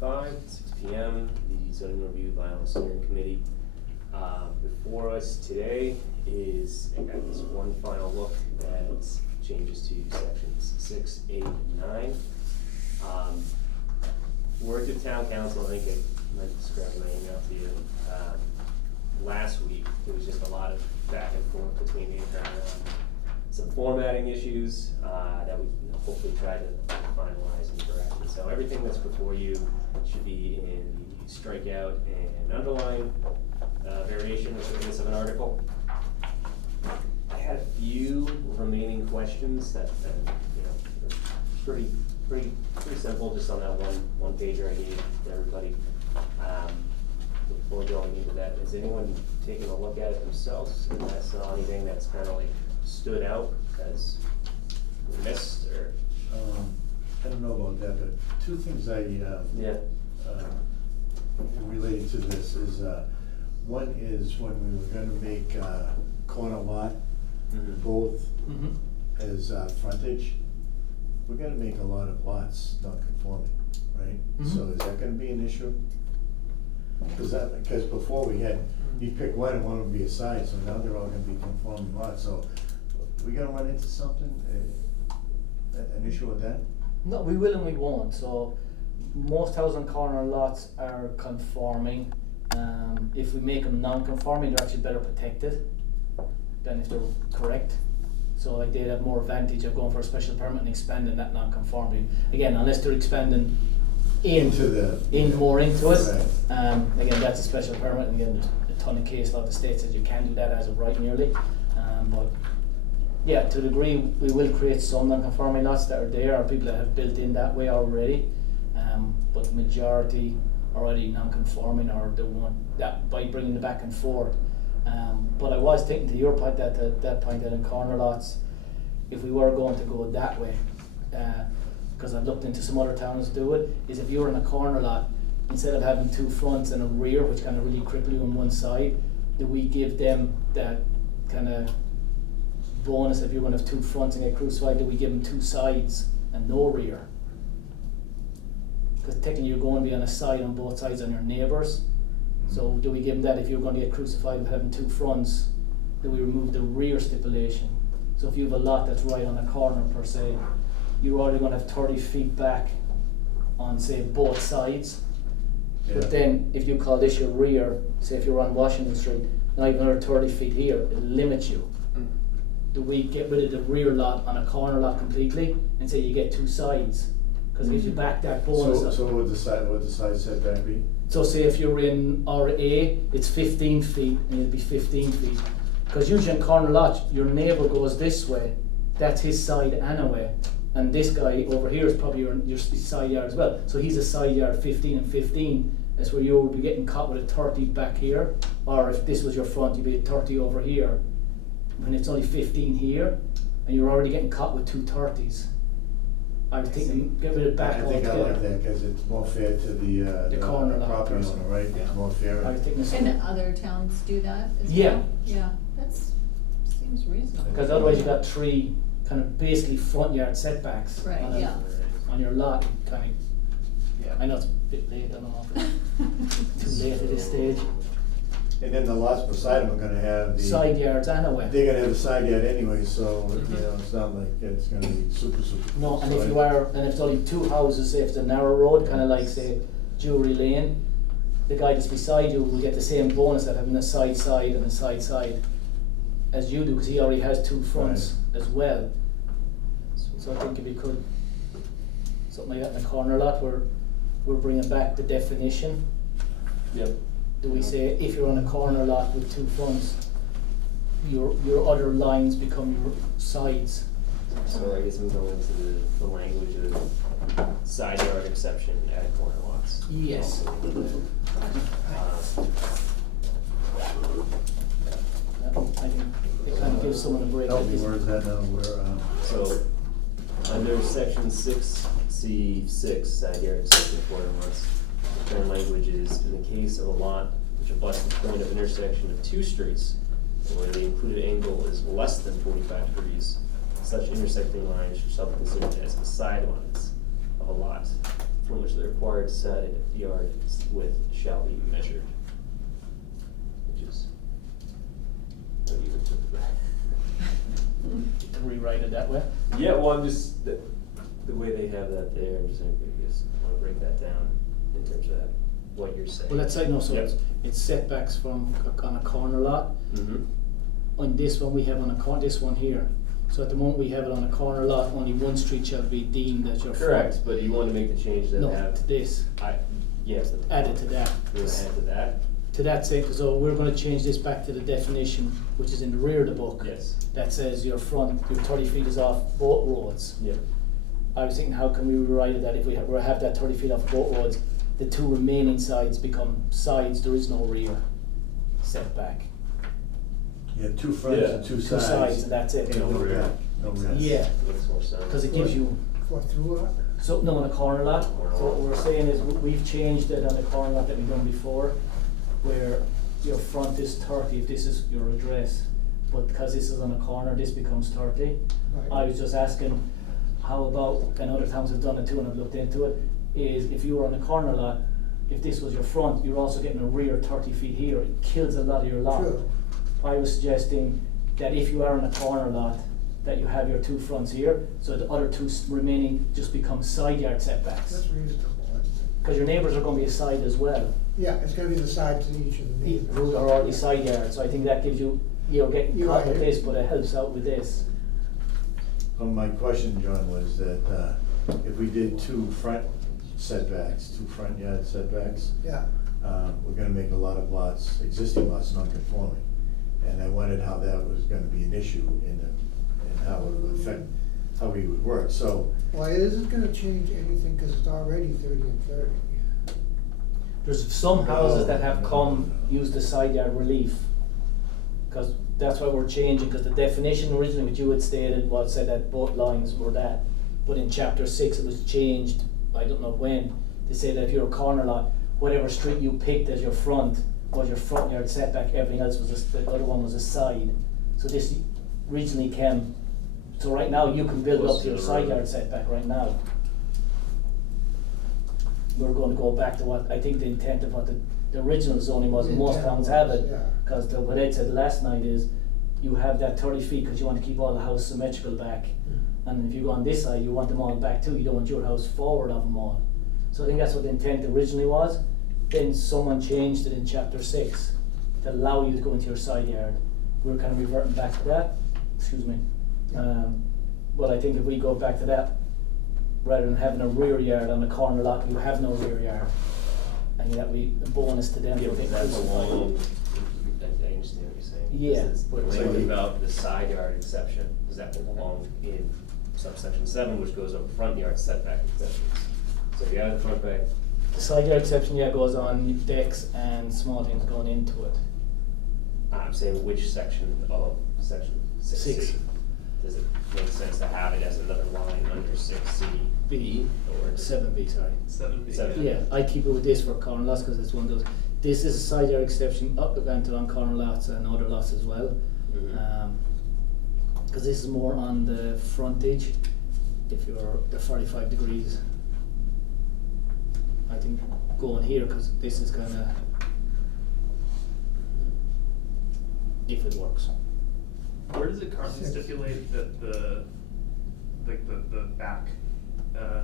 2025, 6 p.m., the zoning review bylaw steering committee. Before us today is, again, this one final look at changes to sections 6, 8, and 9. Worked with town council, I think I might describe my email to you. Last week, there was just a lot of back and forth between the some formatting issues that we hopefully try to finalize and correct. And so everything that's before you should be in the strikeout and underline variation, which I guess of an article. I had a few remaining questions that are pretty simple, just on that one pager I gave to everybody. Before going into that, has anyone taken a look at it themselves and I saw anything that's kind of like stood out as missed or? I don't know about that, but two things related to this is, one is when we were gonna make corner lot, both as frontage, we're gonna make a lot of lots non-conforming, right? So is that gonna be an issue? Because before we had, you pick one and one would be a side, so now they're all gonna be conforming lots, so we gonna run into something, an issue with that? No, we will and we won't. So most house and corner lots are conforming. If we make them non-conforming, they're actually better protected than if they're correct. So like they'd have more advantage of going for a special permit and expanding that non-conforming. Again, unless they're expanding more into it. Right. Again, that's a special permit, and again, there's a ton of case law that states that you can do that as of right nearly. But yeah, to a degree, we will create some non-conforming lots that are there, or people that have built in that way already. But the majority are already non-conforming, or they want that by bringing the back and forth. But I was thinking to your point that in corner lots, if we were going to go that way, because I've looked into some other towns do it, is if you're in a corner lot, instead of having two fronts and a rear, which kind of really cripple you on one side, do we give them that kind of bonus if you're going to have two fronts and get crucified? Do we give them two sides and no rear? Because technically you're going to be on a side on both sides on your neighbours. So do we give them that if you're going to get crucified with having two fronts? Do we remove the rear stipulation? So if you have a lot that's right on a corner per se, you're already going to have 30 feet back on, say, both sides. Yeah. But then if you call this your rear, say if you're on Washington Street, now you have another 30 feet here, it limits you. Do we get rid of the rear lot on a corner lot completely and say you get two sides? Because it gives you back that bonus. So what would the side setback be? So say if you're in RA, it's 15 feet and it'd be 15 feet. Because usually in corner lots, your neighbour goes this way, that's his side anyway. And this guy over here is probably your side yard as well. So he's a side yard 15 and 15. That's where you would be getting caught with a 30 back here. Or if this was your front, you'd be a 30 over here. When it's only 15 here, and you're already getting caught with two 30s. I was thinking, get rid of back I altogether. think I like that, because it's more fair to the corner lot property person. owner, right? Yeah. It's more fair. I was thinking the And same. other towns do that as Yeah. well? Yeah, that's, seems reasonable. Because otherwise you've got three kind of basically front yard setbacks. Right, on yeah. On your lot, kind of, I know it's a bit late, I don't know if it's too late at this stage. And then the lots beside them are gonna have the. Side yards anyway. They're gonna have a side yard anyway, so, it's not like it's gonna be super. No, and if so you are, and if it's only two houses, say if it's a narrow road, kind of like say Jewelry Lane, the guy that's beside you will get the same bonus of having a side and a side as you do, because he already has two fronts as well. So I think if we could, something like that in a corner lot, where we're bringing back the definition. Yep. Do we say if you're on a corner lot with two fronts, your other lines become your sides? So I guess we go into the language of side yard exception at corner lots. Yes. I think it kind of gives someone a break. Help me, where is that now, So, under section 6C6, side yard exception at corner lots, the current language is, in the case of a lot which abuts the point of intersection of two streets, where the included angle is less than 45 degrees, such intersecting lines shall be considered as the side lines of a lot. from which the required side yard width shall be measured. Which is, how do you interpret that? To rewrite it that way. Yeah, well, I'm just, the way they have that there, I'm just gonna, I guess, wanna break that down in terms of that, what you're saying. Well, let's say, no, so Yep. it's setbacks from, on a corner lot. Mhm. On this one, we have on a this one here. So at the moment, we have it on a corner lot, only one street shall be deemed as your front. Correct, but you want to make the change that No, have, to this, yes. added to that. You want to add to that? To that same, so we're gonna change this back to the definition, which is in the rear of the book. Yes. That says your front, your 30 feet is off both roads. Yeah. I was thinking, how can we rewrite it that if we have that 30 feet off both roads, the two remaining sides become sides, there is no rear setback. You have two fronts and two Two sides. sides and that's it. No No rear. back, no rear. Yeah. Makes more sense. Cause it gives you, For through lot? so, no, on a corner lot, Corner so what lot. we're saying is, we've changed it on the corner lot that we've done before, where your front is 30 if this is your address, but because this is on a corner, this becomes 30. I was just asking, how about, and other towns have done it too, and I've looked into it, is if you were on a corner lot, if this was your front, you're also getting a rear 30 feet here, it kills a lot of your lot. True. I was suggesting that if you are on a corner lot, that you have your two fronts here, so the other two remaining just become side yard setbacks. That's reasonable, I think. Because your neighbours are gonna be a side as well, Yeah, it's gonna be the sides of each of the neighbors. who are already side yards, so I think that gives you, you're getting You're caught right. with this, but it helps out with this. My question, John, was that, if we did two front setbacks, two front yard setbacks, Yeah, we're gonna make a lot of lots, existing lots non-conforming. And I wondered how that was gonna be an issue and how it would affect, how we would work, so. well, it isn't gonna change anything, cause it's already 30 and 30. There's some houses that have No, come, no. use the side yard relief, cause that's why we're changing, cause the definition originally, what you had stated, was said that both lines were that. But in chapter 6, it was changed, I don't know when, to say that if you're a corner lot, whatever street you picked as your front was your front yard setback, everything else was, the other one was a side. So this originally came, so right now you can build Close up to to your the side road. yard setback right now. We're gonna go back to what, I think the intent of what the original zoning was, The most intent towns have was, it. yeah. Cause what Ed said last night is, you have that 30 feet, cause you want to keep all the house symmetrical back. And if you go on this side, you want them all back too, you don't want your house forward of them all. So I think that's what the intent originally was. Then someone changed it in chapter 6 to allow you to go into your side yard. We're kind of reverting back to that, excuse me. But I think if we go back to that, rather than having a rear yard on the corner lot, you have no rear yard. And that we, a bonus to them. Yeah, for getting that's crucified. along, I understand what you're saying. Yeah. This is the But it's language like- about the side yard exception, does that belong in subsection 7, which goes over front yard setback exceptions? So if you have the front back, The side yard exception, yeah, goes on decks and small things going into it. I'm saying which section of section 6C? 6. Does it make sense to have it as another line under 6C? B, Or 7B, sorry. 7B. Seven. Yeah, I keep it with this for corner lots, cause it's one of those, this is a side yard exception up granted on corner lots and other lots as well. Mhm. Cause this is more on the frontage, if you're the 45 degrees. I think going here, cause this is kinda, if it works. Where does it currently stipulate that the back, the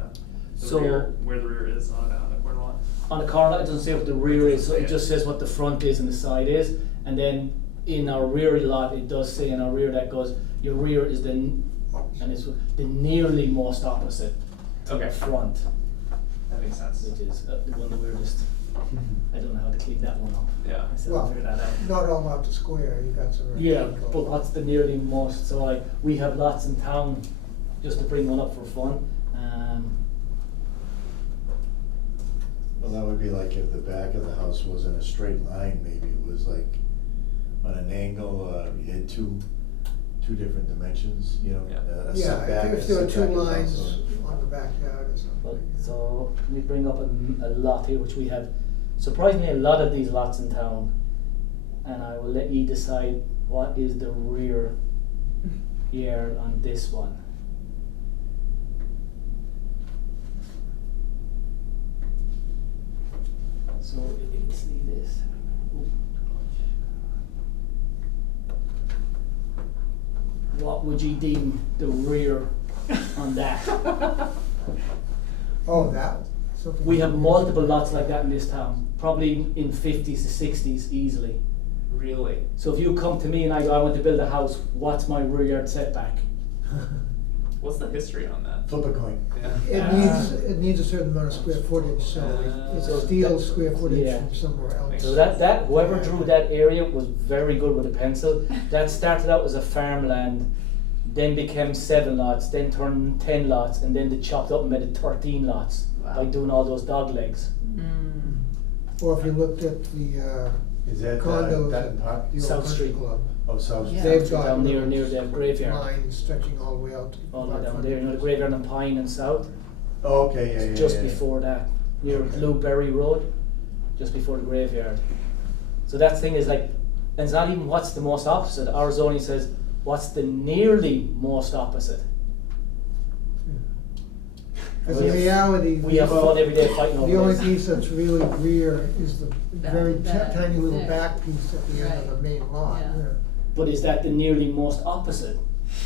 So- rear, where the rear is on a corner lot? On the corner lot, it doesn't say what the rear is, so it Yeah. just says what the front is and the side is. And then in our rear lot, it does say in our rear that goes, your rear is the, and it's the nearly most opposite to the Okay. front, That makes sense. which is one of the weirdest. I don't know how to clean that one up. Yeah. I still haven't figured that out. Not all out the square, you got some. Yeah, rectangle. but what's the nearly most, so like, we have lots in town, just to bring one up for fun, Well, that would be like if the back of the house was in a straight line, maybe it was like on an angle, you had two different dimensions, you know, Yeah. a Yeah, setback, if there were a two setback of the house, lines on the backyard or but, something. so, can we bring up a lot here, which we have surprisingly a lot of these lots in town, and I will let you decide what is the rear yard on this one. So let's see this. What would you deem the rear on that? Oh, that, something. We have multiple lots like that in this town, probably in 50s to 60s easily. Really? So if you come to me and I go, I want to build a house, what's my rear yard setback? What's the history on that? Flip a coin. Yeah. It needs a certain amount of square footage, so it's So a steel that- square footage yeah. from somewhere else. So that whoever drew that area was very good with a pencil. That started out as a farmland, then became 7 lots, then turned 10 lots, and then they chopped up and made it 13 lots by Wow. doing all those dog legs. Mm. Or if you looked at the Is that condos Dutton at Park? the old South country Street. club, Oh, South Yeah. Street. they've got Down near the graveyard. lines stretching all the way out. to All the way about down front. there, you know the graveyard on Pine and South? Oh, okay, yeah, yeah, It's just yeah, yeah. before that, near Okay. Blueberry Road, just before the graveyard. So that thing is like, and it's not even what's the most opposite. Our zoning says, what's the nearly most opposite? Because We in have- reality. We have fun every day fighting The over only this. piece that's really rear is the That- very that tiny little there. back piece at the end Right. of the main lot. Yeah. But is that the nearly most opposite?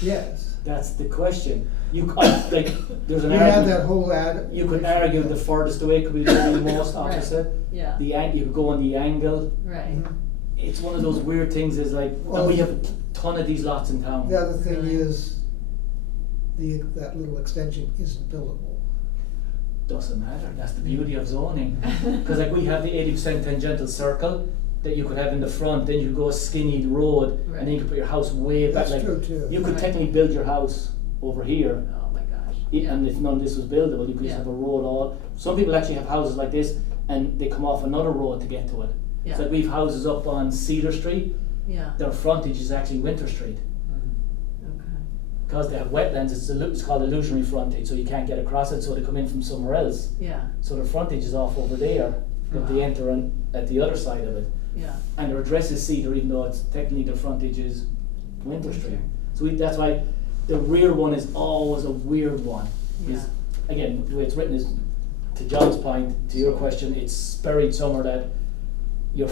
Yes. That's the question. You like, there's an We had argument. that whole ad. You could argue the furthest away could be the nearly most Right. opposite. Yeah, You could go on the angle. right. Mhm. It's one of those weird things. Is like, Well, and we have a ton of these lots in town. The other thing Right. is, that little extension isn't buildable. Doesn't matter. That's the beauty of zoning. Because like we have the 80% tangential circle that you could have in the front, then you go a skinny road, and then you Right. could put your house way back. That's Like, true too. you could Right. technically build your house over here, Oh my gosh. and if none of this was buildable, you could just Yeah. have a road all. Some people actually have houses like this, and they come off another road to get to it. Yeah. So like we have houses up on Cedar Street. Yeah, Their frontage is actually Winter Street. okay. Because they have wetlands, it's called illusionary frontage, so you can't get across it, so they come in from somewhere else. Yeah, So their frontage is off over there, but they Wow. enter in at the other side of it. yeah. And their address is Cedar, even though it's technically their frontage is Winter Street. So that's why the rear one is always a weird one. Is- Again, the way it's written is, to John's point, to your question, it's buried somewhere that you're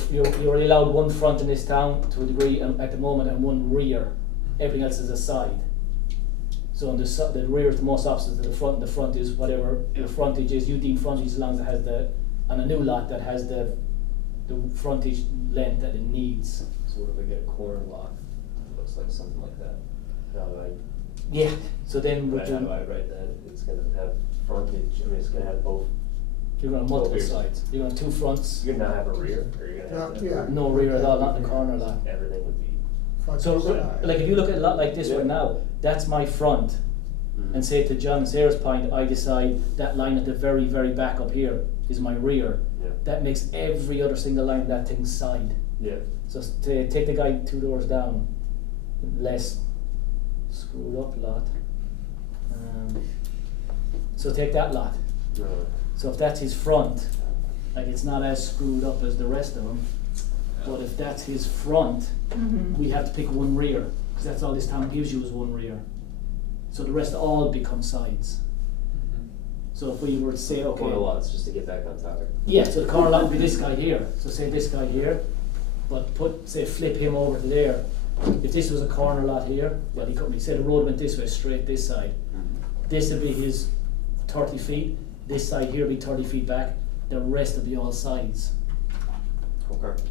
only allowed one front in this town to a degree at the moment, and one rear. Everything else is a side. So on the rear is the most opposite to the front, and the front is whatever your frontage is. You deem frontage as long as it has on a new lot that has the frontage length that it needs. So what if we get a corner lot, looks like something like that? How do I, Yeah. So then how do I write that? It's gonna have frontage, I mean, it's gonna have both, you're gonna have multiple rears. sides. You're gonna have two fronts, you're gonna not have a rear, or you're gonna have Yeah. no rear at all, not in the corner lot. everything would be. Front So side. like if you look at a lot like this Yeah. right now, that's my front. And say to John and Sarah's point, I decide that line at the very, very back up here is my rear. Yeah. That makes every other single line of that thing side. Yeah. So take the guy 2 doors down, less screwed up lot. So take that lot. No. So if that's his front, like it's not as screwed up as the rest of them. But if that's his front, Mhm. we have to pick one rear, because that's all this town gives you is one rear. So the rest all become sides. So if we were to say, okay. Corner lots, just to get back on topic. Yeah, so the corner lot would be this guy here, so say this guy here, but flip him over to there. If this was a corner lot here, well, he couldn't, say the road went this way, straight this side. This would be his 30 feet, this side here would be 30 feet back, the rest would be all sides. Okay.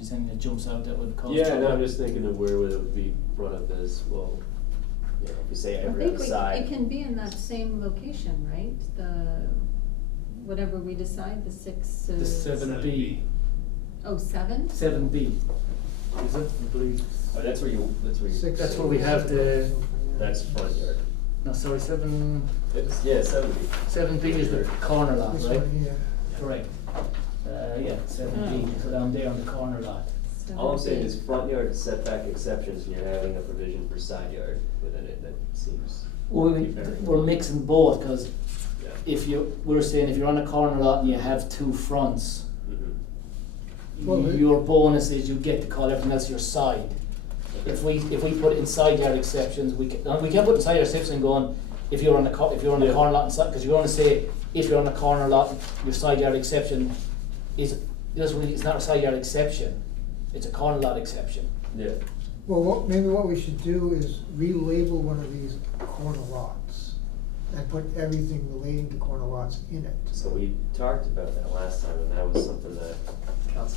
Is there anything that jumps out that would cause Yeah, trouble? no, I'm just thinking of where would it be brought up as, well, you know, if we say I every think other side. it can be in that same location, right? Whatever we decide, the six. The 7B. Oh, 7? 7B. Is it? I believe. Oh, that's where you, Six- That's where we have the, that's front yard. no, sorry, Yeah, 70. 7B is the corner lot, This right? one here. Correct. Yeah, 7B, so down there on the corner lot. All I'm saying 7B. is front yard setback exceptions, and you're having a provision for side yard within it, that seems. We're mixing both, because Yeah. we're saying if you're on a corner lot and you have two fronts, Mhm. Well, your bonus is you get to call everything else your side. If we put it in side yard exceptions, we can't put in side yard exceptions going, if you're on a Yeah. corner lot, because you're gonna say, if you're on a corner lot, your side yard exception is, doesn't really, it's not a side yard exception, it's a corner lot exception. Yeah. Well, maybe what we should do is relabel one of these corner lots and put everything relating to corner lots in it. So we talked about that last time, and that was something that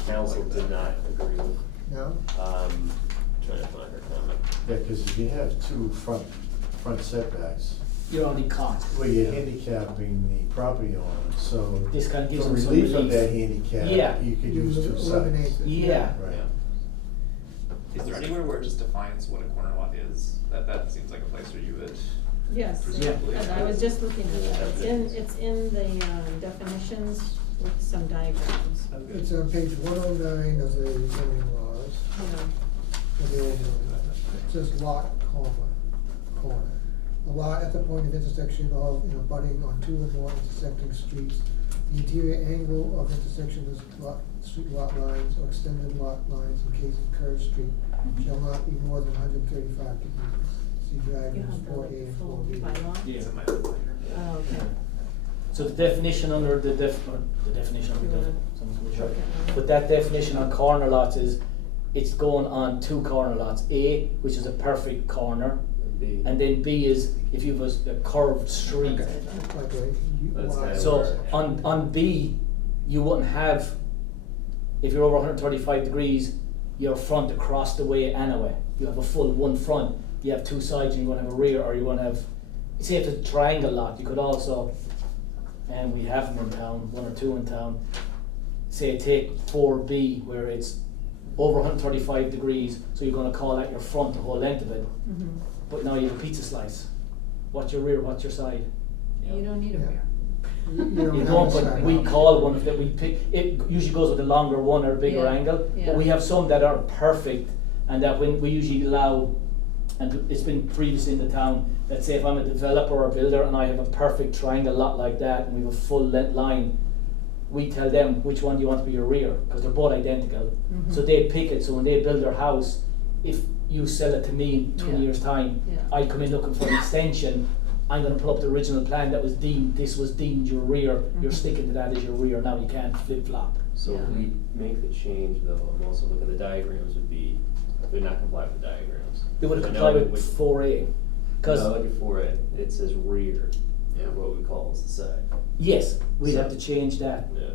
council did not agree with. No? Trying to find her comment. Yeah, cause if you have two front setbacks, You're already caught. well, you're handicapping the property owner, so. This kind of gives for them some relief of relief. that handicap, Yeah. you could use two Eliminate sides. it. Yeah. Right. Is there anywhere where it just defines what a corner lot is? That seems like a place where you would. Yes, Presumably. and I was just looking at that, it's in the definitions with some diagrams, It's on page 109 of the zoning laws, you know. of the old zoning laws. It says lot, comma, corner. A lot at the point of intersection of, in abutting on two or more intersecting streets. The interior angle of intersection is street lot lines or extended lot lines encasing curved street shall not be more than 135 degrees. See You diagrams have the 4A and full 4B. bylaw? Yeah. It's in my folder. Oh, okay. So the definition under the definition You under wanna the, look at that? but that definition on corner lots is, it's going on two corner lots. A, which is a perfect corner, and then B is if you have a curved street. Okay. Okay. That's Why- kind of So where- on B, you wouldn't have, if you're over 135 degrees, your front across the way anyway. You have a full one front, you have two sides, and you're gonna have a rear, or you're gonna have, say if it's a triangle lot, you could also, and we have them in town, one or two in town, say take 4B where it's over 135 degrees, so you're gonna call that your front, the whole length of it, Mhm. but now you have a pizza slice. What's your rear, what's your side? You don't need a Yeah. rear. You don't You have don't, a but side we option. call one of that, we pick, it usually goes with a longer one or a bigger Yeah, angle. yeah. But we have some that are perfect, and that when we usually allow, and it's been previously in the town, that say if I'm a developer or builder and I have a perfect triangle lot like that, and we have a full length line, we tell them which one do you want to be your rear, because they're both identical. Mhm. So they pick it, so when they build their house, if you sell it to me in 20 Yeah. years' time, Yeah. I come in looking for an extension, I'm gonna pull up the original plan that was deemed, this was deemed your rear, you're Mhm. sticking to that as your rear, now you can't flip flop. So Yeah. if we make the change though, and also look at the diagrams would be, would not comply with the diagrams. It would I know comply it with would- 4A, cause, No, look at 4A, it says rear, and what we call is the side. yes, we'd So- have to change that. Yeah.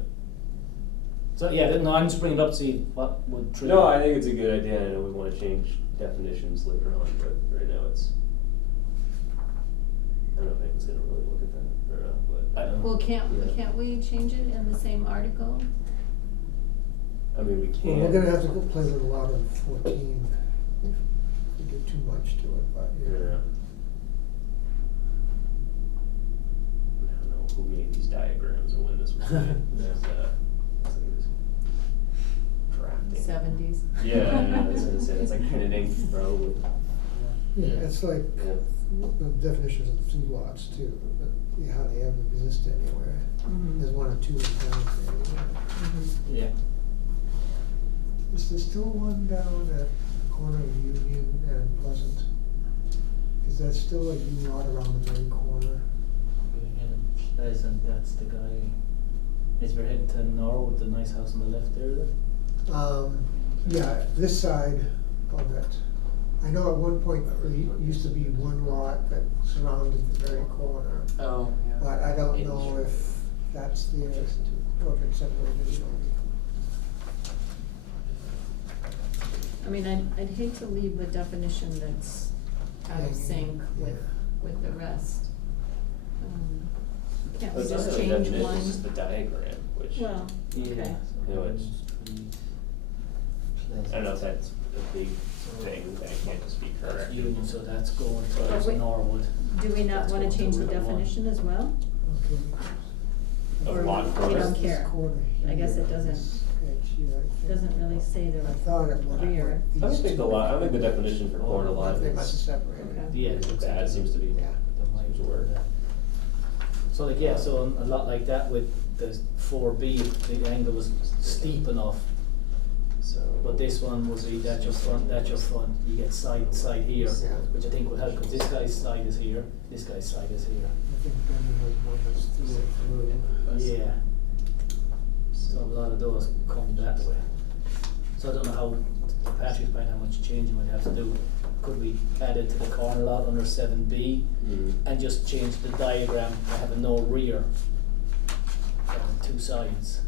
So, yeah, no, I'm just bringing it up to see what would trigger. No, I think it's a good idea, I know we wanna change definitions later on, but right now it's, I don't know if anyone's gonna really look at that or not, but. I don't know. Well, Yeah. can't we change it in the same article? I mean, we Well, can. we're gonna have to go play with a lot of 14 if we get too much to it, but Yeah. yeah. I don't know who made these diagrams or when this was made. There's, it's like this drafting. 70s. Yeah, I was gonna say, it's like pen and ink, probably. Yeah, it's like Yeah. the definitions of the two lots too, but yeah, how they ever exist anywhere. Mhm. There's one or two in town anywhere. Mhm. Yeah. Is there still one down at the corner of Union and Pleasant? Is that still a U lot around the very corner? Pleasant, that's the guy, is we're heading to Norwood, the nice house on the left there, is it? Yeah, this side of it. I know at one point there used to be one lot that surrounded the very corner, Oh, yeah. but I don't know if that's there or if it's separated. I mean, I'd hate to leave a definition that's out of sync with the rest. Can't we It's not just really change definition, one? it's just the diagram, which, Well, okay. you know, it's, I don't know if that's a big thing, that can't just be That's correct. Union, so that's going But towards wait- Norwood. Do we not That's wanna what change the we want. definition as well? Okay. Of Or lot we corner? don't This care? corner I guess here, it doesn't- this edge here, I think. Doesn't really say the I thought it was. rear. I don't think the lot, I don't think the definition for corner lot They must have is, separated. Okay. Yeah. bad, it seems to be, Yeah. seems to work. So like, yeah, so a lot like that with the 4B, the angle was steep enough, So. but this one was that's your front, you get side here, Yeah. which I think would help, cause this guy's side is here, this guy's side is here. I think Benny was one that's through and through. Yeah. So a lot of those. So I don't know how, to Patrick's point, how much changing we'd have to do. Could we add it to the corner lot under 7B and just change the diagram to have a no rear and 2 sides?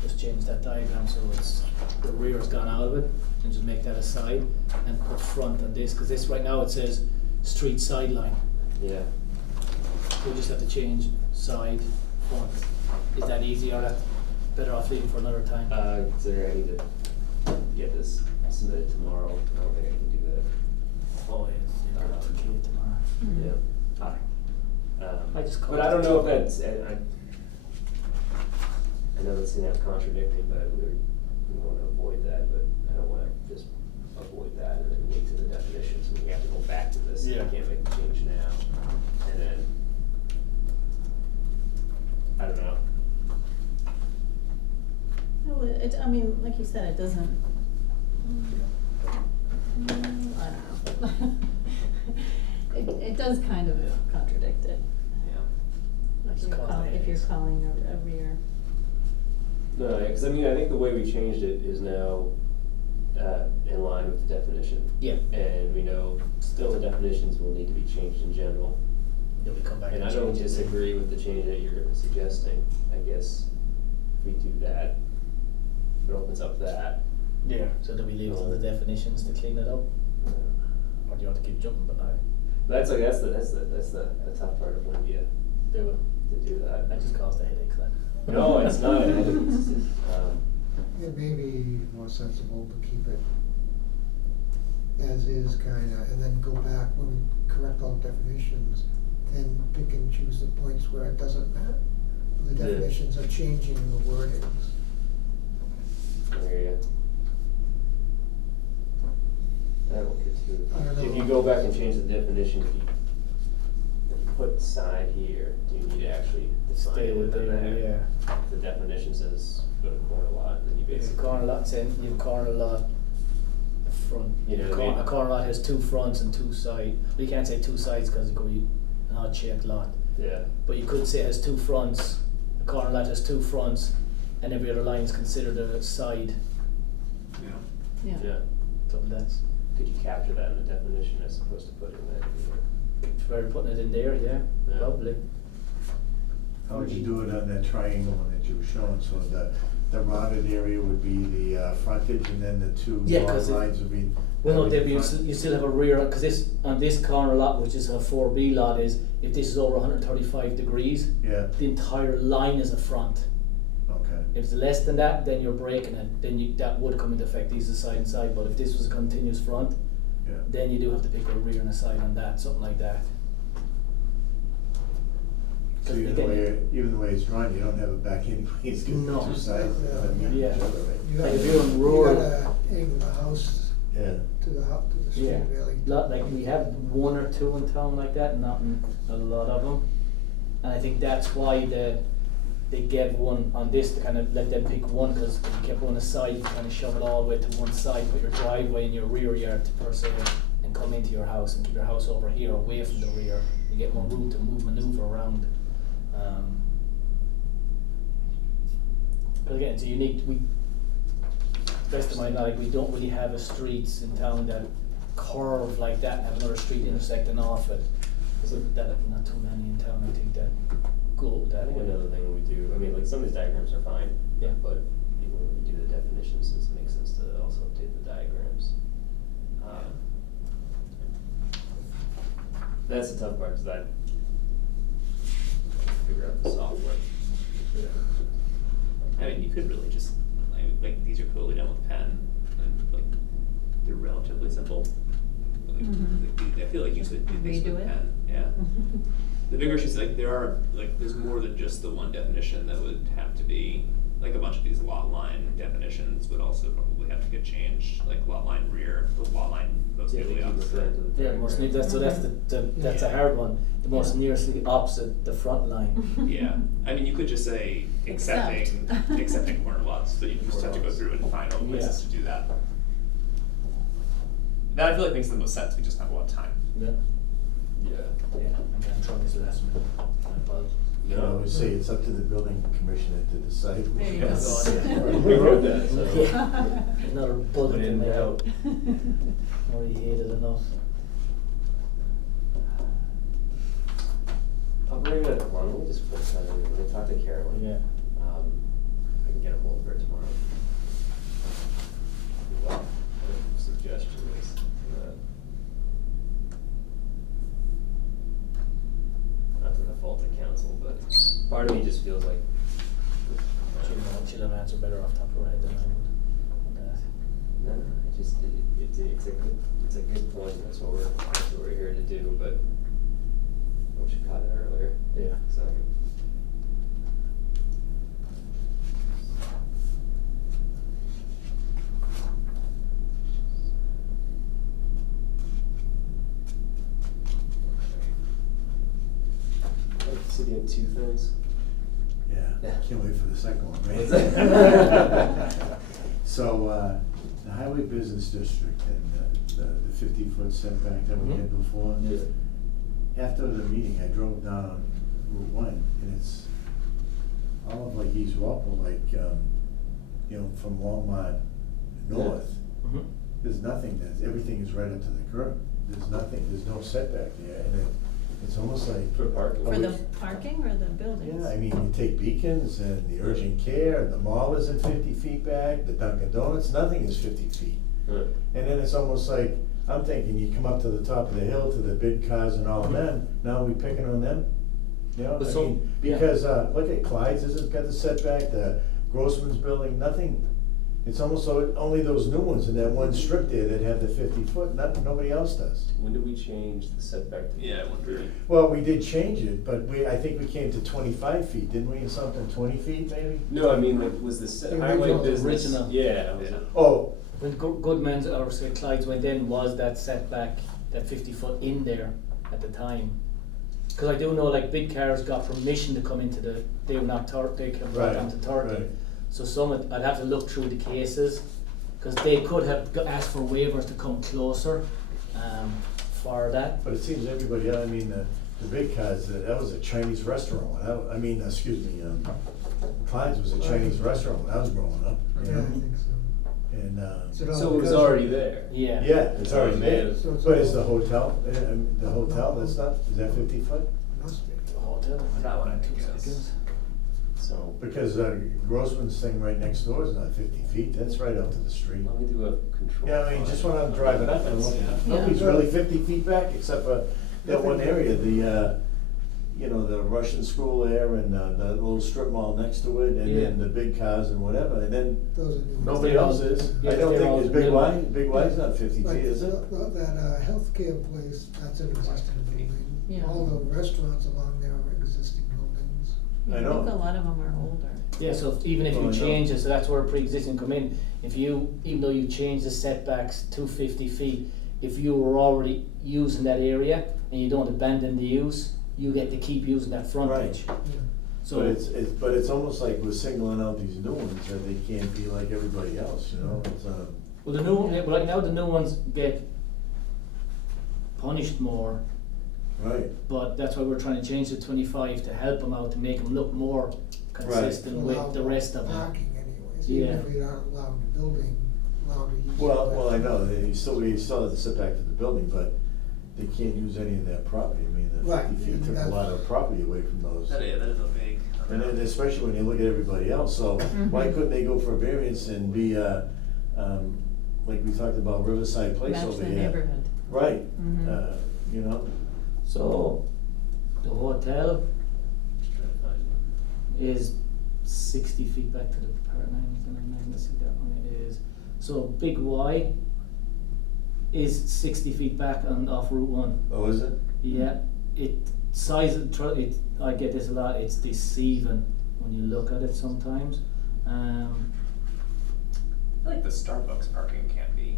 Just change that diagram so it's, the rear has gone out of it, and just make that a side and put front on this, cause this right now it says street sideline. Yeah. We just have to change side, front. Is that easy, or that better off leaving for another time? Consider I need to get this submitted tomorrow, I don't think I can do that. Oh, yes, you're not to key it tomorrow. Mhm. Yeah. I just call But it I don't the know if trouble. that's, I know that's gonna have contradicting, but we wanna avoid that, but I don't wanna just avoid that and then wait to the definitions, and we have to go back to this, Yeah. we can't make the change now, and then, I don't know. Well, I mean, like you said, it doesn't, I don't know. It does kind of contradict it. Yeah. Just call it If you're as. calling a rear. No, yeah, cause I mean, I think the way we changed it is now, in line with the definition. Yeah. And we know still the definitions will need to be changed in general. Then we come back And and I don't change it. disagree with the change that you're suggesting, I guess, if we do that, it opens up that. Yeah, so do we leave it on the definitions to clean it up? Or do you want to keep jumping, but I That's like, that's the tough part of when you do it. to do that. That just caused a headache then. No, it's not, it's, It may be more sensible to keep it as is kinda, and then go back when we correct all the definitions, then pick and choose the points where it doesn't matter. The Yeah. definitions are changing the wordings. I hear you. That one gets too. I don't If you know. go back and change the definition, if you put side here, do you need to actually define Stay it with within there, there? yeah. The definition says go to corner lot, and then you If basically. a corner lot saying, you have corner lot, the front, You know what I mean? a corner lot has 2 fronts and 2 sides. Well, you can't say 2 sides because it could be an odd shaped lot. Yeah, But you could say it has 2 fronts, a corner lot has 2 fronts, and every other line is considered a side. Yeah. yeah. Something that's, Could you capture that in the definition as opposed to putting that in for putting it in there, yeah, Yeah. probably. How would you do it on that triangle one that you were showing, so the rounded area would be the frontage, and then the 2 Yeah, long 'cause it- lines would be. Well, no, that would be Debbie, you front. you still have a rear, cause this, on this corner lot, which is a 4B lot, is, if this is over 135 degrees, Yeah, the entire line is a front. okay, If it's less than that, then you're breaking it, then that would come into effect, these are side and side, but if this was a continuous front, yeah. then you do have to pick a rear and a side on that, something like that. So even the way it's drawn, you don't have it back anyways, cause No. the 2 sides meet Yeah. each other, right? You Like gotta- if you're in rural- You gotta angle the house Yeah, to the street, Yeah. really. Like we have 1 or 2 in town like that, not a lot of them. And I think that's why they gave one on this to kind of let them pick one, cause if you kept one aside, you kind of shove it all the way to one side, put your driveway in your rear yard per se, and come into your house and keep your house over here away from the rear. You get more room to maneuver around. But again, it's a unique, best of my knowledge, we don't really have a streets in town that curve like that, and have another street intersecting off it. That, not too many in town, I think, that go I that think way. another thing we do, I mean, like some of these diagrams are fine. Yeah. But even when we do the definitions, it makes sense to also update the diagrams. That's the tough part, cause I figure out the software. I mean, you could really just, like, these are clearly done with pen, and like, they're relatively simple. Like, Mhm. I feel like you could do this Redo with it? pen, yeah. The bigger issues, like, there's more than just the one definition that would have to be, like, a bunch of these lot line definitions would also probably have to get changed, like lot line rear, the lot line most Yeah, they nearly keep opposite. referring to the Yeah, most near, so that's that's a Yeah. hard one, the most Yeah. nearly opposite the front line. Yeah, I mean, you could just say accepting corner lots, but you just have to go through and find all the places to do that. That I feel like makes the most sense, we just have a lot of time. Yeah. Yeah. Yeah, I'm trying to this last one. You can always say it's up to the building commissioner to decide. There you Yes. go. We wrote that, so. Another Put bullet it in in there. doubt. Already hated enough. I'll bring it up, we'll just, we'll talk to Carolyn. Yeah. I can get a hold of her tomorrow. Well, suggestions, not to the fault of council, but part of me just feels like. She'll have answered better off top of her head than I would. on that. No, it's a good point, that's what we're here to do, but we should caught it earlier, Yeah. so. Like the city had two things. Yeah, can't wait for the second one, What's right? that? So, the highway business district and the 50-foot setback that we had before. After the meeting, I drove down Route 1, and it's all of like East Walpole, like, you know, from Walmart north. Mhm. There's nothing, everything is right up to the curb. There's nothing, there's no setback there, and it's almost like. For parking. For the parking or the buildings? Yeah, I mean, you take Beacons and the urgent care, the mall isn't 50 feet back, the Dunkin' Donuts, nothing is 50 feet. Right. And then it's almost like, I'm thinking, you come up to the top of the hill to the big cars and all of them, now we picking on them? You know, But I so- mean, yeah. because, look at Clyde's, hasn't got the setback, the Grossman's building, nothing. It's almost so, only those new ones in that one strip there that have the 50 foot, nobody else does. When did we change the setback to? Yeah, I wonder. Well, we did change it, but I think we came to 25 feet, didn't we, or something, 20 feet maybe? No, I mean, like, was the The highway original- business? original. Yeah, was it? Oh, When Goodman's, or say Clyde's went in, was that setback, that 50-foot in there at the time? Cause I do know like big cars got permission to come into they were not they could have brought Right, onto Turkey. right. So I'd have to look through the cases, cause they could have asked for waivers to come closer, for that. But it seems everybody, I mean, the big cars, that was a Chinese restaurant. I mean, excuse me, Clyde's was a Chinese restaurant when I was growing up. you Yeah, I know? think so. And, Is it all So it was because of- already there? Yeah. yeah, it's already there. So it's But all- is the hotel, that's not, is that 50 foot? Must be. The hotel. That one I Two think is. seconds. So, Because Grossman's thing right next door is not 50 feet, that's right out to the street. let me do a control. Yeah, I mean, just when I'm driving up, and looking, Yeah. nobody's really 50 feet back, except for that one area, you know, the Russian school there, and the little strip mall next to it, and Yeah. then the big cars and whatever, and then Those are new. nobody else is. Yeah, I don't they're all think, is Big new. Y, Big Y's not 50 Like, feet, is it? that healthcare place, that's an existing building. Yeah. All the restaurants along there are existing buildings. I I know. think a lot of them are older. Yeah, so even if Oh, I you know. change it, so that's where pre-existing come in, even though you change the setbacks to 50 feet, if you were already using that area and you don't abandon the use, you get to keep using that frontage. Yeah. So, But it's almost like we're singling out these new ones, that they can't be like everybody else, you know, it's, well, right now the new ones get punished more, right. but that's why we're trying to change to 25 to help them out, to make them look more consistent Allow with the rest of them. Parking anyways, Yeah. even if we aren't allowing the building, allowed to use. it. Well, I know, we still have to sit back to the building, but they can't use any of that property, I mean, the Right, 50 feet took a that's- lot of property away from those. That is a big. And then especially when you look at everybody else, so why couldn't they go for a variance and be, like we talked about Riverside Place Match over the here? neighborhood. Right, Mhm. you know, So, the hotel is 60 feet back to the part line, let's see that one it is. So Big Y is 60 feet back on off Route 1. oh, is it? Yeah, I get this a lot, it's deceiving when you look at it sometimes. I feel like the Starbucks parking can't be,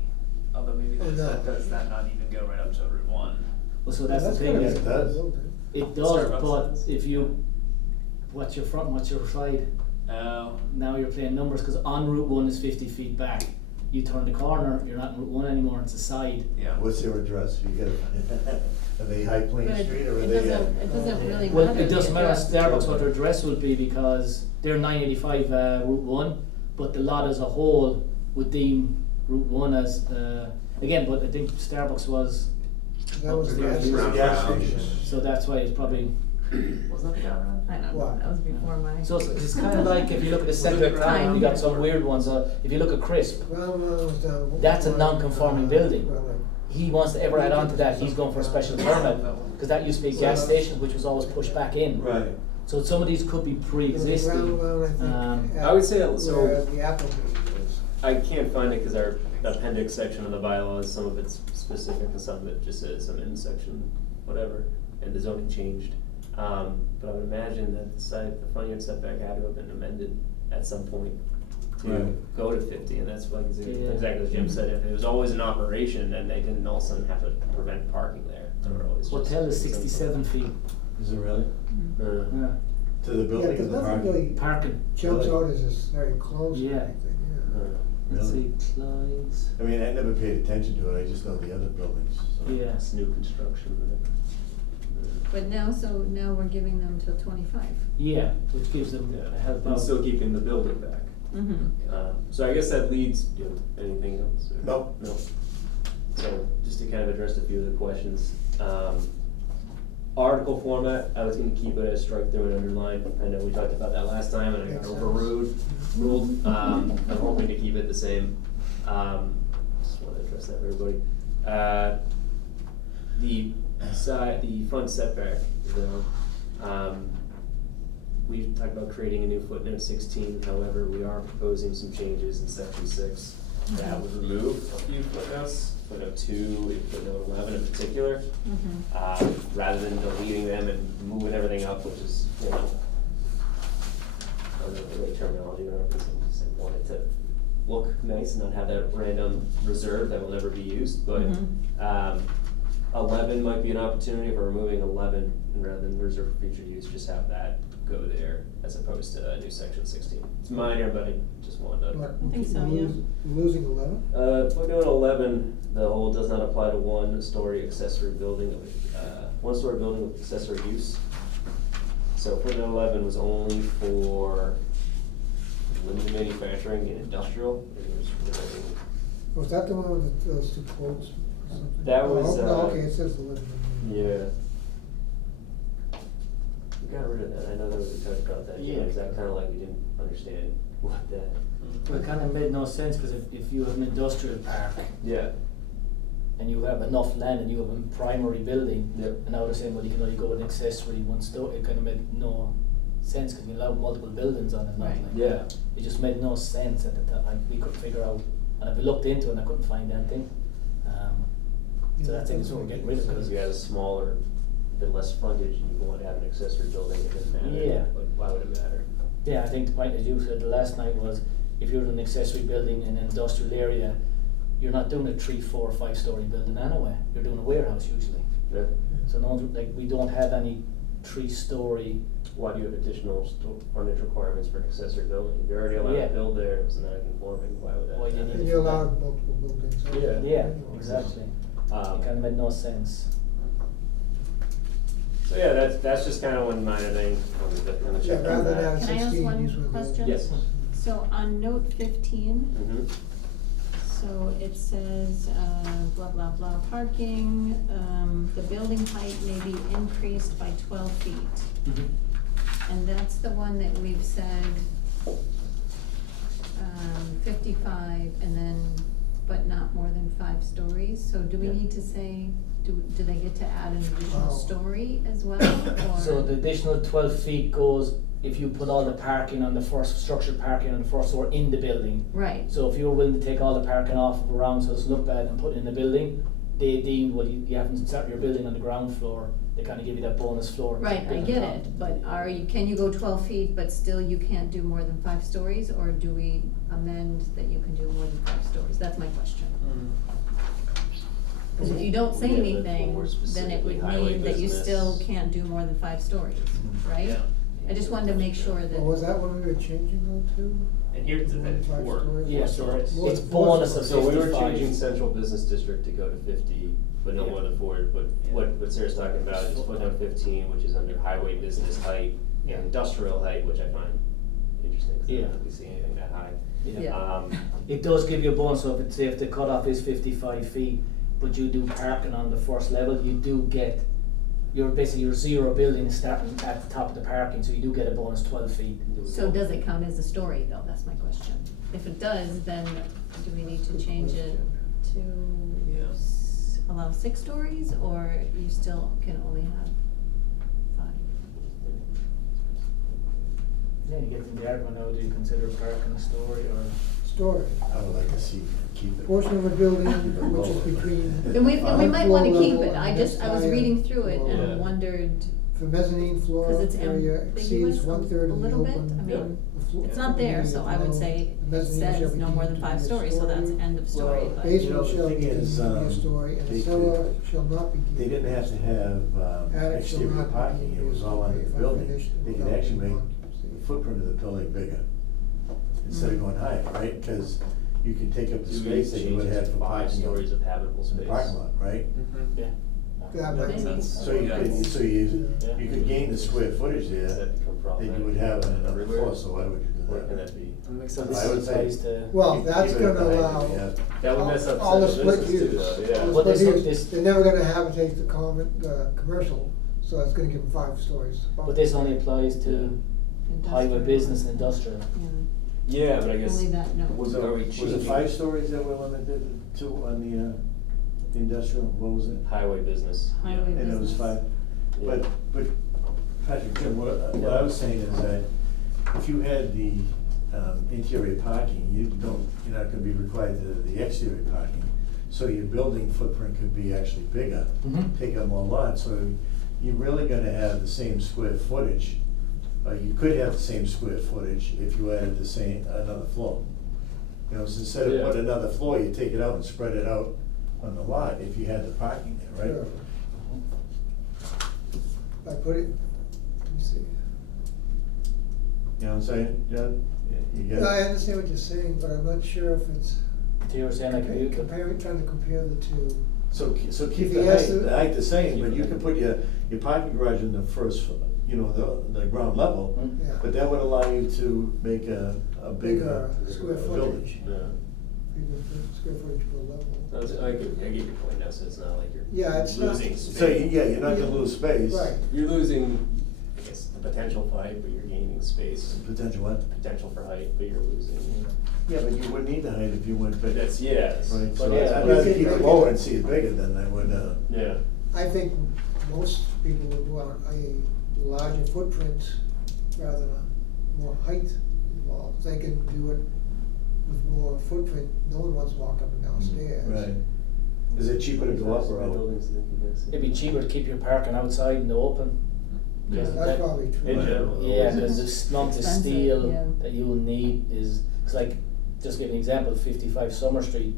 although maybe Oh, no. does that not even go right up to Route 1? Well, so that's the thing, gotta Yeah, is it be does. building. it does, Starbucks but does. if you, what's your front, what's your side? Oh, Now you're playing numbers, cause on Route 1 is 50 feet back, you turn the corner, you're not in Route 1 anymore, it's a side. Yeah. What's their address? You got, are they High Plain But Street or are it they? it doesn't really matter. Well, it the doesn't matter address. Starbucks what their address would be because they're 985 Route 1, but the lot as a whole would deem Route 1 as, again, but I think Starbucks was, That was the Upstairs. gas Gas station. station. so that's why it's probably, Was that the guy around? I don't know, What? that was before my. so it's kind of like if you look at the center of town, you got some weird ones, if you look at Crisp, Well, it was down. That's a non-conforming building. Well, he wants to ever add on to that, he's going for a special permit, because that used to be a gas station, which was always pushed back in. Right. So some of these could be pre-existing. I would say that- so- Where the Applebee is. I can't find it because our appendix section of the bylaws, some of it's specific and some of it just says some in section, whatever, and the zoning changed. But I would imagine that the front yard setback had to have been amended at some point to Right. go to 50, and that's like Yeah. exactly as Jim said, if it was always in operation, then they didn't all of a sudden have to prevent parking there. They were always just- Hotel is 67 feet, Is it really? Uh, yeah, To the Yeah, building or because the nothing parking? really parking. jumps Really? out as this very close or Yeah. anything, yeah. Let's Really? see, Clyde's, I mean, I never paid attention to it, I just know the other buildings, so. yeah. It's new construction there. But now, so now we're giving them till 25. Yeah, which gives them Yeah, a help and out. still keeping the building back. Mm-hmm. So I guess that leads, anything else? or- No. No. So, just to kind of address a few of the questions, article format, I was gonna keep it as strike through and underline. I know we talked about that last time and I got Makes sense. overruled. I'm hoping to keep it the same. Just wanna address that for everybody. The front setback, though, we talked about creating a new footnote 16, however, we are proposing some changes in section 6 that would remove a few footnotes, footnote 2, and footnote 11 in particular, rather than deleting them and moving everything up, which is, I don't know the right terminology, or if I just want it to look nice and not have that random reserve that will never be used, but, 11 might be an opportunity for removing 11, and rather than reserve for future use, just have that go there as opposed to a new section 16. It's minor, but I just wanted to. What, I think so, we're yeah. Losing 11? Footnote 11, the whole does not apply to one-story accessory building, one-story building with accessory use. So footnote 11 was only for limited manufacturing and industrial. Was that the one with those two quotes or something? That was, Oh, no, okay, it says 11. Yeah. We got rid of that, I know that we talked about that, Yeah. is that kinda like we didn't understand what that, Well, it kind of made no sense, because if you have an industrial park yeah, and you have enough land and you have a primary building, Yep. and now they're saying, well, you can only go with an accessory one store, it kind of made no sense, because you allow multiple buildings on it, not Right. like. yeah. It just made no sense at the time, we couldn't figure out, and we looked into it and I couldn't find anything. So I think it's what we're getting rid of, Because because you had a smaller, bit less frontage, and you want to have an accessory building, it doesn't matter. Yeah. But why would it matter? yeah, I think the point that you said the last night was, if you're in an accessory building in an industrial area, you're not doing a 3, 4, 5-story building anyway, you're doing a warehouse usually. Yeah. So no, like, we don't have any 3-story, Why do you have additional frontage requirements for an accessory building? If you're already allowed Yeah. to build there, it was non-conforming, why would that? Why do you matter? need And you're allowed multiple buildings. Yeah. yeah, exactly. It Um, kind of made no sense. So yeah, that's just kind of one minor thing, I'm gonna Yeah, check on rather than that. add Can I ask 16, one these were the- question? Yes. So on note 15, Mhm. so it says, blah, blah, blah, parking, the building height may be increased by 12 feet. And that's the one that we've said, 55, and then, but not more than 5 stories. So do we Yeah. need to say, do they get to add an additional Oh. story as well, or? So the additional 12 feet goes if you put all the parking on the first, structured parking on the first floor in the building. Right, So if you were willing to take all the parking off of around so it doesn't look bad and put it in the building, they deem, well, you haven't started your building on the ground floor, they kind of give you that bonus floor. to right, I build on get top. it, but can you go 12 feet, but still you can't do more than 5 stories, or do we amend that you can do more than 5 stories? That's my question. Cause if you don't say Yeah, but anything, more then it specifically would highway mean that you business. still can't do more than 5 stories, right? Yeah. I just wanted to make sure that. Well, was that when we were changing though too? And here it's at Five 4. stories? Yeah, so stories. it's bonus of So we were 55. changing central business district to go to 50, but no Yeah. more than 4, but Yeah. what Sarah's talking about is footnote 15, which is under highway business height Yeah. and industrial height, which I find interesting, because I Yeah. don't think we see anything that high. Yeah. It does give you a bonus, so if the cutoff is 55 feet, but you do parking on the first level, you do get, your zero building is starting at the top of the parking, so you do get a bonus 12 feet. So does it count as a story though, that's my question. If it does, then do we need to change it to allow 6 stories, or you still can only have 5? Yeah, you get in the argument, now, do you consider parking a story or? Story, I would like to see, keep it. portion of a building which is between. Then we might wanna floor keep level it, I and just, I was higher reading through it floor. Yeah. and wondered, The mezzanine floor 'cause it's area ambiguous exceeds a 1/3 of the little bit, open. I mean, the floor- it's not there, so I would no, say the it mezzanine shall says be no more than deemed to 5 be a stories, so that's story. end of story, Well, but. Basement the shall be thing deemed is, to be a story, and they cellar could- shall not be deemed. They didn't have to have Attic shall exterior not be parking, deemed it was to all be under the building. unfinished They could without actually make occupancy. the footprint of the building bigger, instead of going higher, right? Cause you can take up the space that you would have for 5 parking stories of habitable in space. the parking lot, right? Yeah. That makes Maybe. sense. So you Yeah. could gain the square footage there, Does that become that problematic? you would have on another Everywhere? floor, so why would you do Or that? can that be? That makes So sense. this I would say- applies to. Well, Keep- that's keep it at gonna the height allow. that you have. That would mess up all the central split business too, use. though, yeah. All the But split this- use. They're never gonna habitate the common, commercial, so that's gonna give them 5 stories. But this only applies to highway Industrial. business and industrial. Yeah. Yeah, but I guess. Only that, no. Was So, are we was it changing 5 stories that were limited to on the industrial, what was it? highway business? Highway And it was business. 5, Yeah. but Patrick, Jim, what I was saying is that if you had the interior parking, you're not gonna be required to have the exterior parking. So your building footprint could be actually bigger, Mhm. take up more lots, so you're really gonna have the same square footage. You could have the same square footage if you added another floor. You know, so instead of Yeah. putting another floor, you take it out and spread it out on the lot if you had the parking there, right? Sure. I put it, let me see. You know what I'm saying, John? You get it? No, I understand what you're saying, but I'm not sure if it's So you were saying like if you could. trying to compare the two. So keep If the he has height, to- the height the same, but you can put your parking garage in the first, the ground level, Hmm? Yeah. but that would allow you to make a bigger Bigger square village. footage. Yeah. Bigger square footage per level. I get your point now, so it's not like you're Yeah, it's not- losing space. So, you're not gonna lose space. Right. You're losing, I guess, the potential for height, but you're gaining space. Potential what? Potential for height, but you're losing. Yeah, but you wouldn't need the height if you went bigger. That's, yes. Right, But so yeah, I'd but rather you keep can it make lower it- and see it bigger than I would, Yeah. I think most people would want a larger footprint rather than more height involved. They can do it with more footprint, no one wants to walk up and down stairs. right. Is it cheaper to go up or out? Buildings, I think you guys see. It'd be cheaper to keep your parking outside in the open. Yeah, Because that's that- probably true. In general. Yeah, because the slump of Expensive, steel yeah. that you will need is, it's like, just give an example, 55 Summer Street,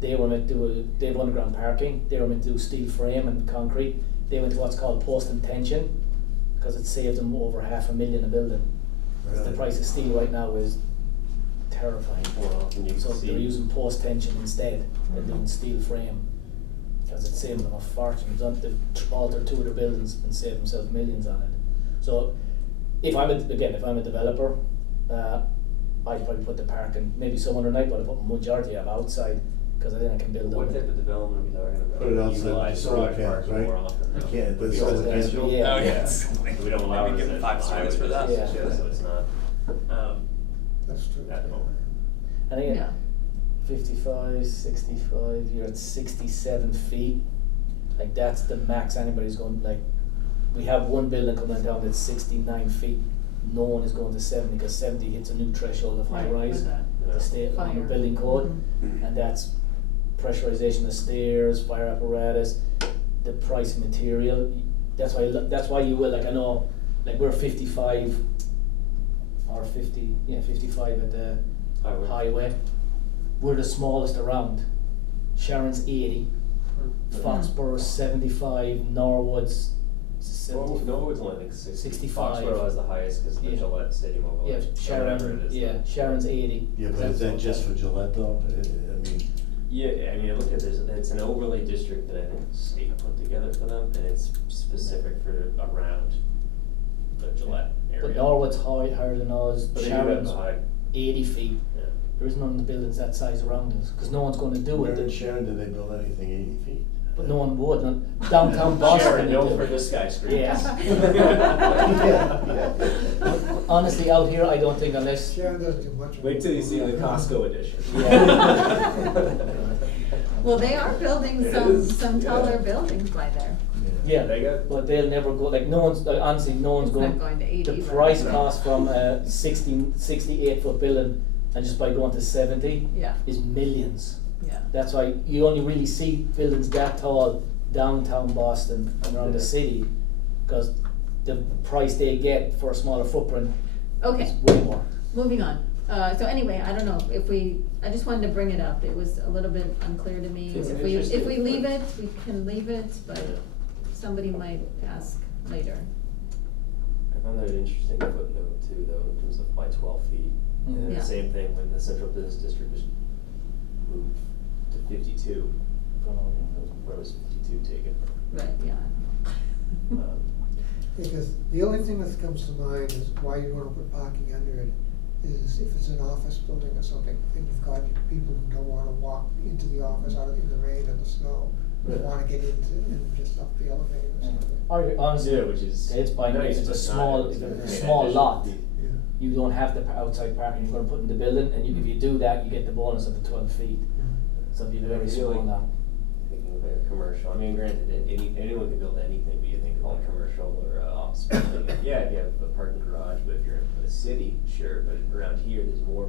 they were meant to do, they have underground parking, they were meant to do steel frame and concrete, they went to what's called post and tension, because it saved them over $500,000 a building. 'Cause the Really? price of steel right now is terrifying. Well, and you So can see. they're using post tension instead, than Mhm. doing steel frame, because it's saving them a fortune. They've altered 2 of their buildings and saved themselves millions on it. So if I'm a developer, I'd probably put the parking, maybe some other night, but I'd put majority of outside, because then I can build What on type of it. development are we talking about? Put it outside Utilize the solar garage panels, parking right? more often You now. can't, Would the be solar residential. panels. Yeah. Oh, yeah. it's like- We don't allow maybe give them residential 5 stories for that. Yeah. So it's not, That's true. At the moment. I think Yeah. 55, 65, you're at 67 feet. Like that's the max anybody's going, like, we have one building coming down that's 69 feet. No one is going to 70, because 70 hits a new threshold of high Right, rise, for Yeah. the state on the Fire. building code. Mhm. And that's pressurization of stairs, fire apparatus, the price of material. That's why you will, like, I know, like, we're 55 or 55 at the Highway. highway. We're the smallest around. Sharon's 80, Foxborough's 75, Norwood's Well, no, it's only like 60. 65. Foxborough has the highest because of the Yeah. Gillette Stadium overlay. Yeah, or whatever it is. Yeah, Sharon's 80. Yeah, but is that just for Gillette though? I mean, Yeah, I mean, I looked at this, it's an overlay district that I think the state put together for them, and it's specific for around the Gillette area. But Norwood's higher than us, But they do have Sharon's the high, 80 feet. yeah. There isn't none of the buildings that size around us, because no one's gonna do where in it. Sharon did they build anything 80 feet? But no one would, downtown Boston. Sharon, they known do. for the skyscrapers. Yeah. Honestly, out here, I don't think unless. Sharon doesn't do much. Wait till you see the Costco edition. Well, they are building It some, is, some yeah. taller buildings by there. Yeah, They got- but they'll never go, like, no one's, like, honestly, no one's It's going. not going to 80 The either. price cost from a 68-foot building, and just by going to 70, Yeah, is millions. yeah. That's why you only really see buildings that tall downtown Boston and around the Yeah. city, because the price they get for a smaller footprint Okay. is way more. Moving on. So anyway, I don't know, if we, I just wanted to bring it up, it was a little bit unclear to me. It's If an we interesting leave it, foot- we can leave it, but Yeah. somebody might ask later. I found that an interesting footnote too, though, in terms of by 12 feet. And then Yeah. the same thing when the central business district was moved to 52, where was 52 taken from? Right, yeah. Um, Because the only thing that comes to mind is why you wanna put parking under it, is if it's an office building or something, and you've got people who don't wanna walk into the office out in the rain or the snow, they Yeah. wanna get into, and just up the elevator or something. Or honestly, Yeah, which is it's by nice, if it's a but small, not- if it's a yeah, small it should lot, be- Yeah. you don't have the outside parking you're gonna put in the building, and if you do that, you get the bonus of the 12 feet. So it'd be Yeah, I very feel small like- now. Thinking of a commercial, I mean, granted, anyone can build anything, but you think of like commercial or office building. Yeah, if you have a parking garage, but if you're in a city, sure, but around here, there's more,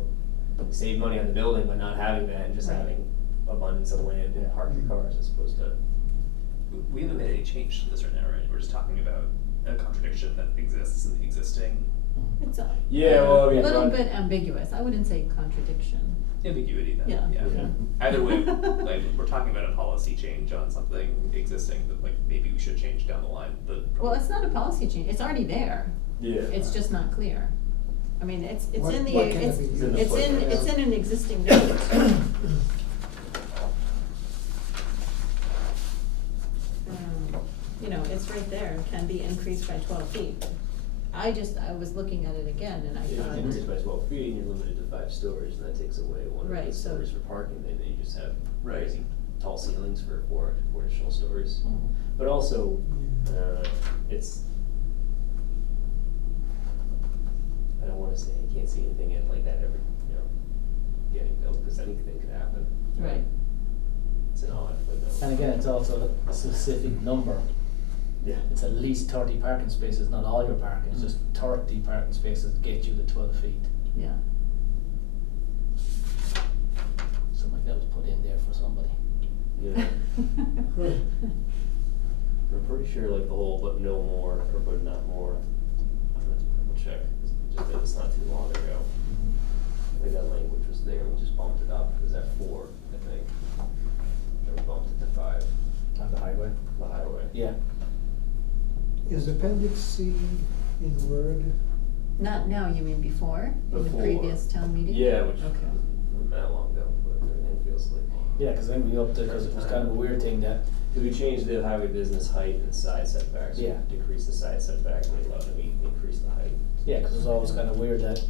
you save money on the building by not having that and just Right. having abundance of land and park your cars as opposed to. We haven't made any change to this right now, right? We're just talking about a contradiction that exists in the existing It's a Yeah, well, I mean, little but- bit ambiguous, I wouldn't say contradiction. ambiguity then, Yeah. Yeah. Either way, like, we're talking about a policy change on something existing that like maybe we should change down the line, but. Well, it's not a policy change, it's already there, Yeah. it's just not clear. I mean, it's What- in the, what can it it's, be It's in the it's in, footnote. it's in an existing note. You know, it's right there, can be increased by 12 feet. I was looking at it again and I If it's thought, increased by 12 feet and you're limited to 5 stories, and that takes away one of the Right, so- stories for parking, then you just have Right. crazy tall ceilings for four additional stories. Mhm. But also, it's, I don't wanna say, you can't see anything in like that ever, getting built, cause anything could happen. right, It's an odd, but no. And again, it's also a specific number. Yeah. It's at least 30 parking spaces, not all your parking, it's just 30 parking spaces to get you to 12 feet. yeah. Something like that was put in there for somebody. Yeah. I'm pretty sure like the whole but no more or but not more. I'm gonna double check, 'cause just that it's not too long ago. I think that language was there, we just bumped it up, it was at 4, I think. And we bumped it to 5, On the highway. the highway. Yeah. Is appendix C in Word? Not now, you mean before, in the Before. previous town meeting? Yeah, which Okay. wasn't that long ago, but everything feels like. Yeah, because then we upped it, because it was kind of a weird thing that, Cause we changed the highway business height and side setbacks. Yeah. Decrease the side setback and we allowed them to increase the height. yeah, because it was always kind of weird that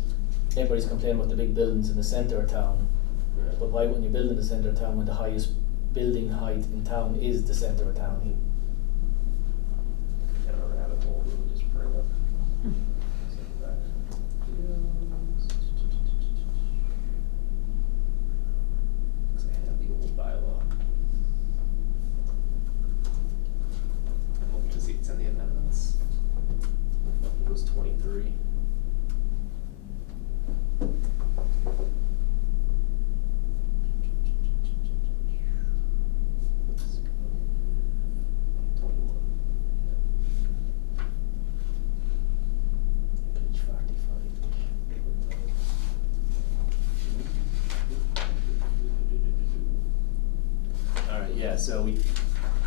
everybody's complaining about the big buildings in the center of town. Yeah. But why wouldn't you build in the center of town when the highest building height in town is the center of town? Kind of a rabbit hole, we would just bring up. setback. Cause I have the old bylaw. I'm looking to see if it's in the amendments. It was 23. Page 45. Alright, yeah, so we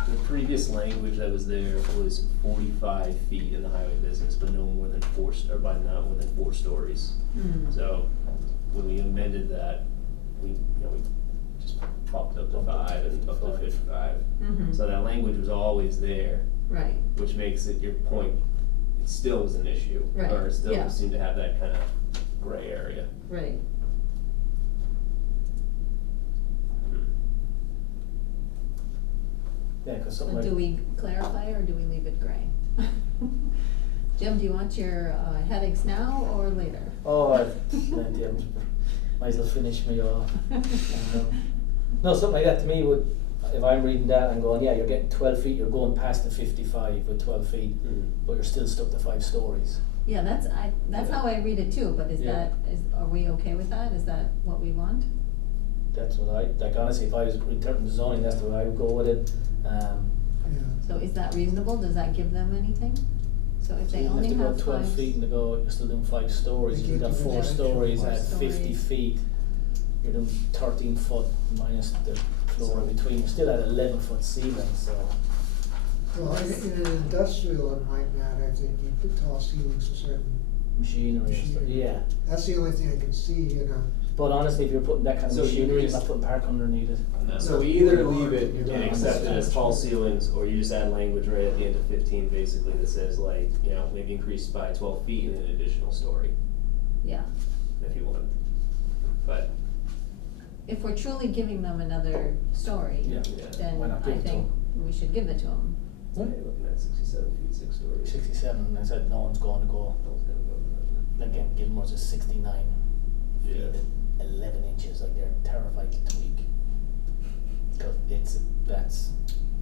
The previous language that was there was 45 feet in the highway business, but no more than or by not more than 4 stories. Hmm. So when we amended that, we just popped up to 5 and up to 55. Mhm. So that language was always there, Right, which makes it your point, it still was an issue. Right, Or it still yeah. seemed to have that kind of gray area. right. Yeah, cause So something like. do we clarify or do we leave it gray? Jim, do you want your headaches now or later? Oh, I've plenty of them. Might as well finish me off. No, something like that to me would, if I'm reading that and going, yeah, you're getting 12 feet, you're going past the 55 with 12 feet, but you're still stuck to 5 stories. Yeah, that's how I read it too, but Yeah. are we okay with that? Is that what we want? That's what like honestly, if I was interpreting the zoning, that's the way I would go with it. Yeah. So is that reasonable? Does that give them anything? So if So they even only if they go have 12 5. feet and they go, you're still doing 5 stories, They you've got can't do 4 that. stories 4 at 50 stories. feet, you're doing 13 foot minus the floor in between, you're still at 11 foot ceiling, so. Well, in an industrial, it might matter if they need the tall ceilings for certain, Machinery and stuff, Machinery. yeah. that's the only thing I can see, you know. But honestly, if you're putting that kind of So you machinery, you're just- not putting park underneath it. No. So we either No, leave it you're and not accept it as tall understanding. ceilings, or you just add language right at the end of 15, basically, that says like, maybe increased by 12 feet in an additional story, Yeah. if you want. But, If we're truly giving them another story, Yeah. then Why not give I it to think we should give it to them. okay, looking at 67 feet, 6 stories. 67, and I said no one's going to go, No one's gonna go for that. again, Gilmore's is 69 feet, Yeah. 11 inches, like they're terrified to tweak. Cause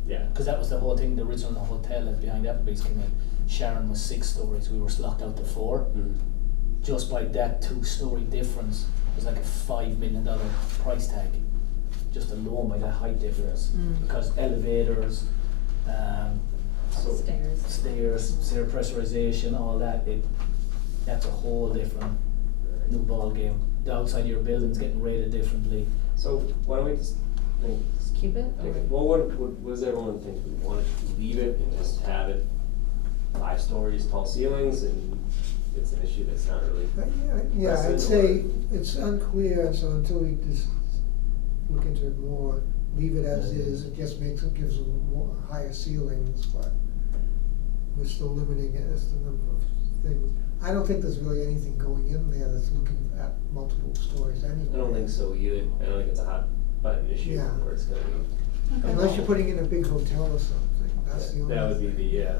Yeah. cause that was the whole thing, the original hotel that behind Applebee's came in, Sharon was 6 stories, we were locked out to 4. Just by that 2-story difference, it was like a $5 million price tag, just alone by that height difference. Mm. Because elevators, So- Stairs. stair pressurization, all that, that's a whole different new ball game. The outside of your building's getting rated differently. So why don't we just, Just keep it? okay, or- well, what does everyone think? We want to leave it and just have it 5 stories, tall ceilings, and it's an issue that's not really. Yeah, I'd Precedent say it's unclear, so until we just look into it more, leave it as is, it just gives them more higher ceilings, but we're still limiting it as the number of things. I don't think there's really anything going in there that's looking at multiple stories anyway. I don't think so either. I don't think it's a hot button issue Yeah. where it's gonna be. Okay. Unless you're putting in a big hotel or something, that's the only. That would be the,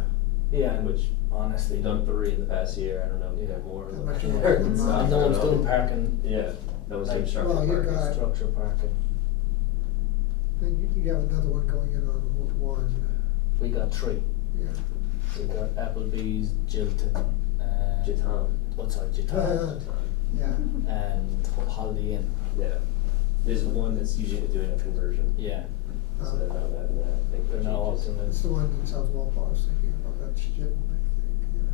Yeah, and which honestly, we've done 3 in the past year. I don't know if you have more. How much Yeah. more? and no one's doing parking, Yeah, no one's doing Like, structural well, you parking. got- structure parking. Then you have another one going in on Route 1, We got 3. yeah. We got Applebee's, Jilton, and. Jitan. Oh, sorry, Jitan, Jitan. Yeah, and Holiday Inn, Yeah. There's one that's usually doing a conversion. yeah. So they're not having that. I think They're that now changes. up in it's the one in South Walpole I was thinking about, that's Jim, I think,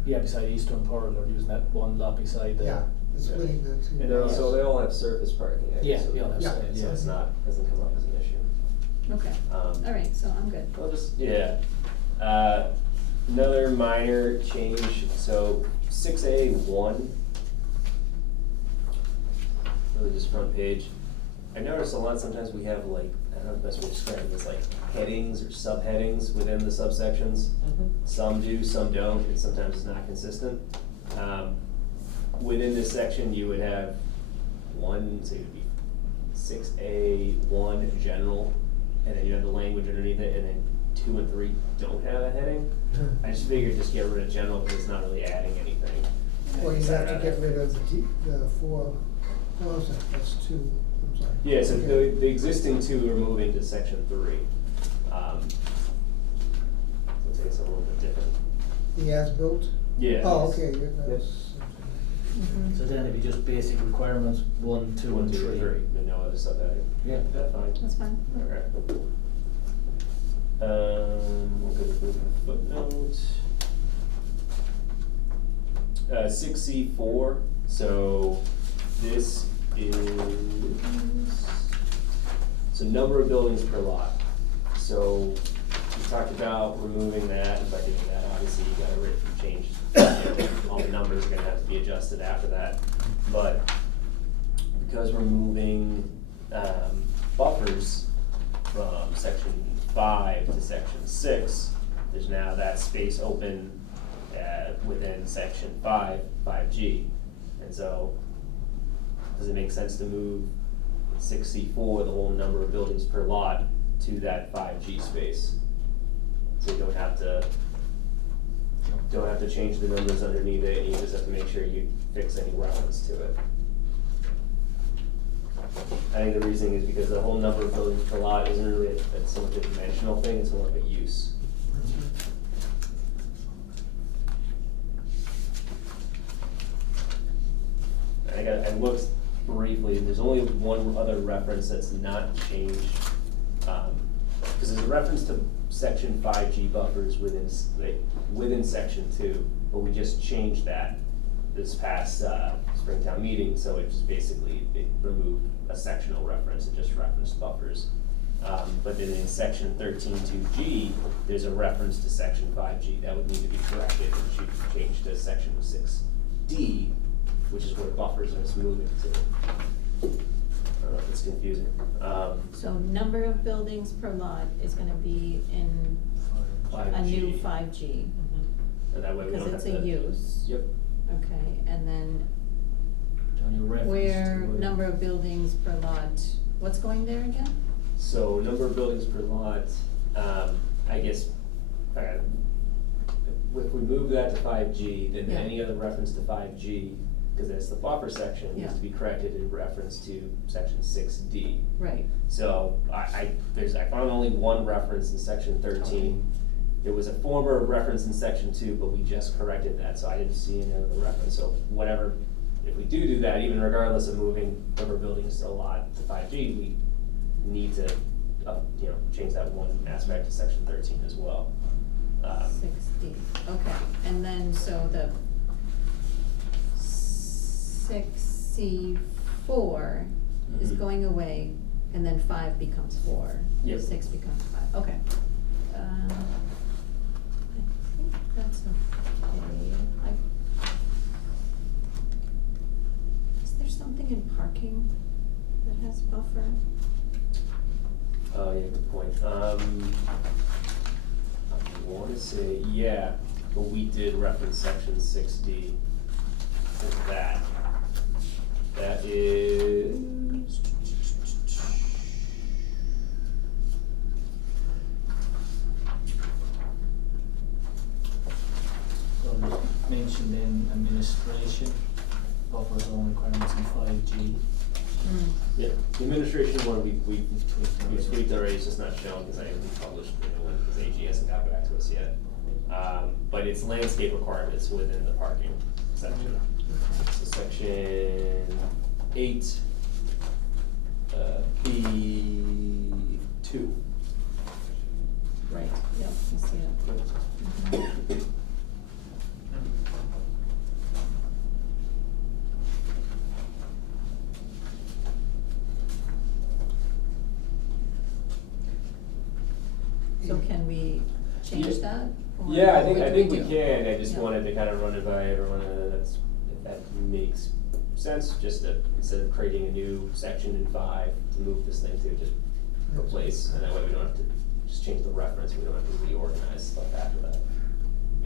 Yeah, beside Eastern Pearl, they're using that one lot beside the. yeah. It's splitting the two. And they're Yes. also, they all have surface parking. Yeah, so yeah, that's Yeah. it, So yeah. it's not, doesn't come up as an issue. Okay, alright, so I'm good. I'll just, yeah. Another minor change, so 6A1. Really just front page. I notice a lot, sometimes we have like, I don't know the best way to describe this, like headings or subheadings within the subsections. Some do, some don't, and sometimes it's not consistent. Within this section, you would have one, say it would be 6A1 general, and then you have the language underneath it, and then 2 and 3 don't have a heading. I just figured just get rid of general because it's not really adding anything. Or you have to get rid of the 4, oh, that's 2, I'm sorry. Yeah, so Okay. the existing 2 are moving to section 3. So it's like it's a little bit different. The as-built? Yeah. Oh, it's- okay, yeah, that's. Mhm. So then it'd be just basic requirements, 1, 2, 1, and 2, 3. 3, but no other subheading. Yeah. That's fine. That's fine. Okay. We'll go to the footnote. 6C4, so this is, so number of buildings per lot. So talked about removing that, and by doing that, obviously you gotta change, all the numbers are gonna have to be adjusted after that. But because we're moving, buffers from section 5 to section 6, there's now that space open, within section 5G. And so, does it make sense to move 6C4, the whole number of buildings per lot, to that 5G space? So you don't have to change the numbers underneath it, and you just have to make sure you fix any reference to it. I think the reasoning is because the whole number of buildings per lot isn't really so much a dimensional thing, it's more of a use. I looked briefly, there's only one other reference that's not changed, because there's a reference to section 5G buffers within section 2, but we just changed that this past Springtown meeting, so it just basically, it removed a sectional reference and just referenced buffers. But then in section 13.2G, there's a reference to section 5G that would need to be corrected and should change to section 6D, which is where buffers are moving to. I don't know if it's confusing. So number of buildings per lot is gonna be in a 5G. new 5G. And that way we don't have Because to. it's a use. Yep. Okay, and then On your reference where to number of buildings per lot, what's going there again? So number of buildings per lot, I guess, if we move that to 5G, then Yeah. any other reference to 5G, because that's the buffer section, needs Yeah. to be corrected in reference to section 6D. Right, So I found only one reference in section 13. There was a former reference in section 2, but we just corrected that, so I didn't see any other reference. So whatever, if we do that, even regardless of moving number of buildings to a lot to 5G, we need to, change that one aspect to section 13 as well. 6D, okay, and then so the 6C4 is Mhm. going away, and then 5 becomes 4. Yep. 6 becomes 5, okay. I think that's okay. Is there something in parking that has buffer? Oh, yeah, good point. I wanna say, yeah, but we did reference section 6D. What's that? That is. So mentioned in administration, buffer zone requirements in 5G. Yeah, the administration one, we tweaked already, it's just not shown because I haven't published the new one, because AG hasn't got back to us yet. But it's landscape requirements within the parking section. So section 8, B2. Right, yep, I see it. Mhm. So can we change that? Or Yeah, I what think do we do? can, I just Yeah. wanted to kind of run it by everyone, if that makes sense, just to, instead of creating a new section in 5, to move this thing to just replace, and that way we don't have to just change the reference, we don't have to reorganize stuff after that.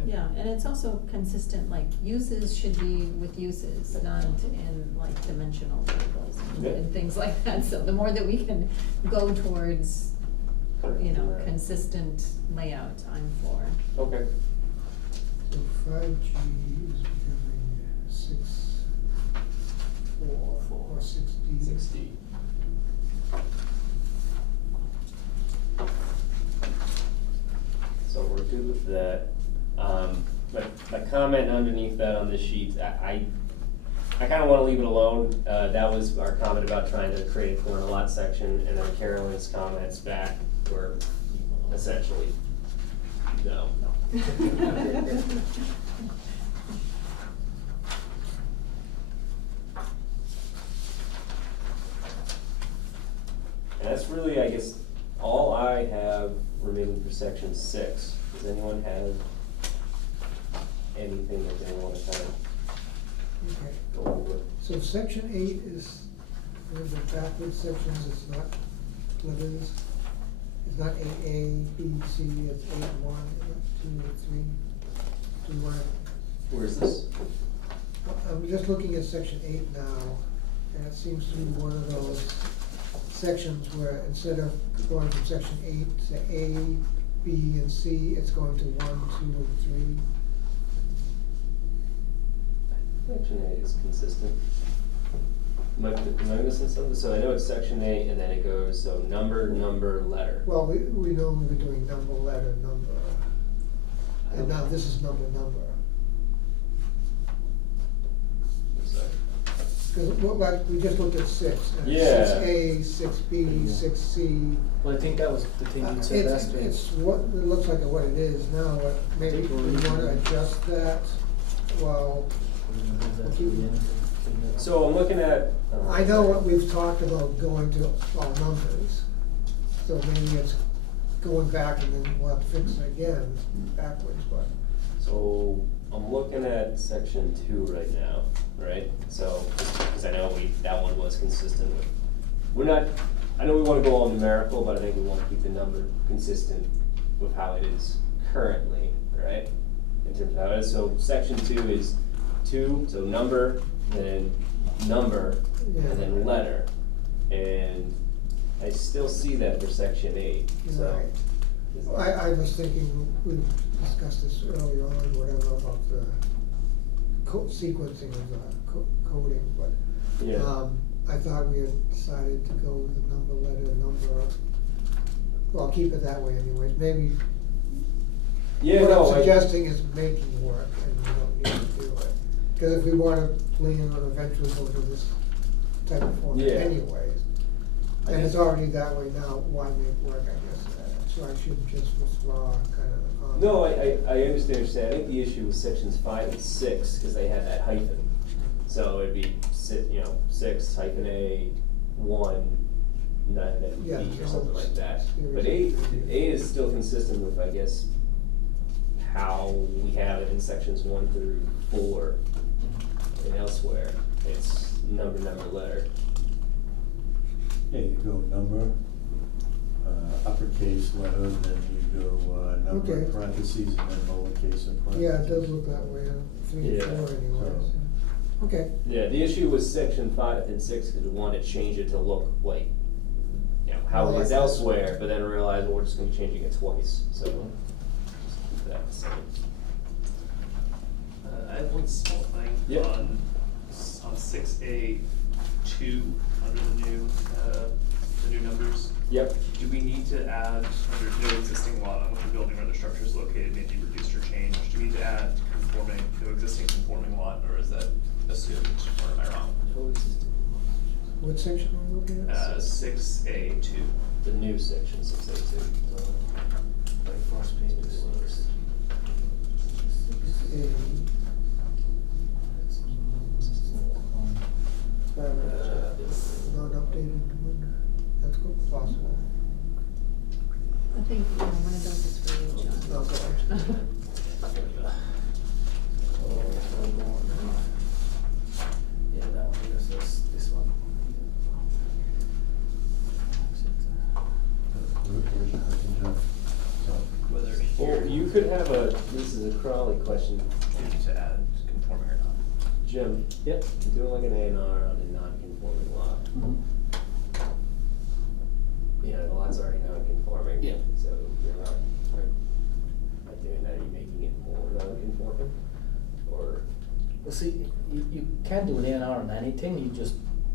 Yeah, and it's also consistent, like, uses should be with uses, not in like dimensional tables Yeah. and things like that, so the more that we can go towards, Yeah. consistent layout, I'm for. Okay. So 5G is becoming 6.4 or 6D. 6D. So we're good with that. But the comment underneath that on this sheet, I kinda wanna leave it alone. That was our comment about trying to create a corner lot section, and then Carolyn's comments back were essentially, no. And that's really, I guess, all I have remaining for section 6, does anyone have anything that they wanna kind of Okay, go over? so section 8 is one of the backwards sections, it's not letters. It's not 8A, B, C, it's 8-1, 2, 3, 2-1. Where's this? I'm just looking at section 8 now, and it seems to be one of those sections where instead of going from section 8 to A, B, and C, it's going to 1, 2, and 3. Section 8 is consistent. Am I missing something? So I know it's section 8 and then it goes, so number, letter. Well, we normally be doing number, letter, number, and now this is number. I'm sorry. Because, well, like, we just looked at 6, and Yeah. 6A, 6B, 6C. Well, I think that was the thing you said last week. It's what, it looks like what it is now, but maybe think we we're- wanna adjust that, well, So I'm looking at. I know what we've talked about going to all numbers, so maybe it's going back and then we'll have to fix it again backwards, but. So I'm looking at section 2 right now, right? So, because I know that one was consistent with, we're not, I know we wanna go all numerical, but I think we wanna keep the number consistent with how it is currently, right? In terms of how it is, so section 2 is 2, so number, then number, and then letter. And I still see that for section 8, so. Right. I was thinking, we discussed this earlier on, whatever, about the sequencing of the coding, but, Yeah. I thought we had decided to go with the number, letter, number. Well, keep it that way anyways, maybe. Yeah, What no, I'm I- suggesting is making work, and we don't need to do it. Cause if we wanna lean on eventually go to this type of format Yeah. anyways, and it's already that way now, why make work, I guess, so I should just withdraw kind of the comment. No, I understand what you're saying. I think the issue was sections 5 and 6, because they had that hyphen. So it'd be 6 hyphen A, 1, and then Yeah, B or the something whole like that. series. But 8 is still consistent with, I guess, how we have it in sections 1 through 4 and elsewhere. It's number, letter. Yeah, you go number, uppercase letter, and then you go, number Okay. parentheses, and then lowercase and parentheses. Yeah, it does look that way, 3 and Yeah. 4 anyways. Okay, Yeah, the issue was section 5 and 6, because we wanted to change it to look like, how it is elsewhere, but then realized, well, we're just gonna be changing it twice, so just keep that the same. I have one small thing Yeah. on 6A2 under the new numbers. Yep. Do we need to add, under no existing lot on which a building or other structure is located may be reduced or changed, do we need to add conforming, no existing conforming lot, or is that assumed, or am I wrong? what section are we looking at? 6A2. The new section 682. Not updated one, that's good, possible. I think, one of those is for you, John. Okay. Yeah, that one, this one. Whether Well, here, you could have this is a Crowley question. we need to add conforming or not. Jim, Yep. you're doing like an A&R on a non-conforming lot. Mhm. The lot's already non-conforming. Yeah. So you're not, by doing that, are you making it more non-conforming? Or, Well, see, you can't do an A&R on anything,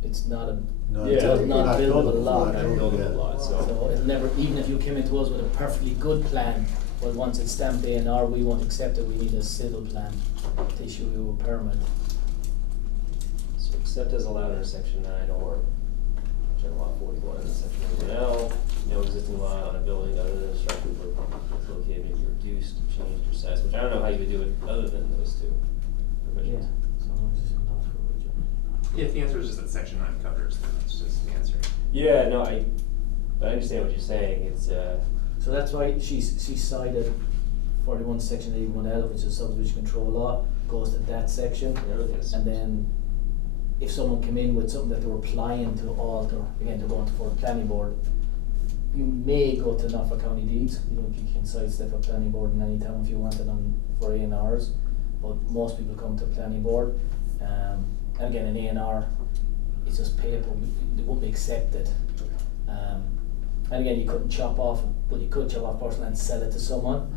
it's not a, Not Yeah. buildable. Not buildable lot. not a buildable lot, so so. it'll never, even if you came into us with a perfectly good plan, well, once it's stamped A&R, we won't accept it, we need a civil plan to issue you a permit. So except as allowed under section 9 or general law 41 in section 1L, no existing lot on a building other than a structure where it's located may be reduced, changed, or size, which I don't know how you would do it other than those two provisions. If the answer is just that section 9 covers, then that's just the answer. Yeah, no, But I understand what you're saying, it's, So that's why she cited 41 section 81L, which is subdivision control law, goes to that section. there it is. And then if someone came in with something that they were applying to alter, again, they're going for the planning board, you may go to Norfolk County Deeds, you know, you can sidestep a planning board in any town if you wanted on for A&Rs, but most people come to a planning board. And again, an A&R is just paper, they won't be accepted. And again, you couldn't chop off, but you could chop off parcel and sell it to someone.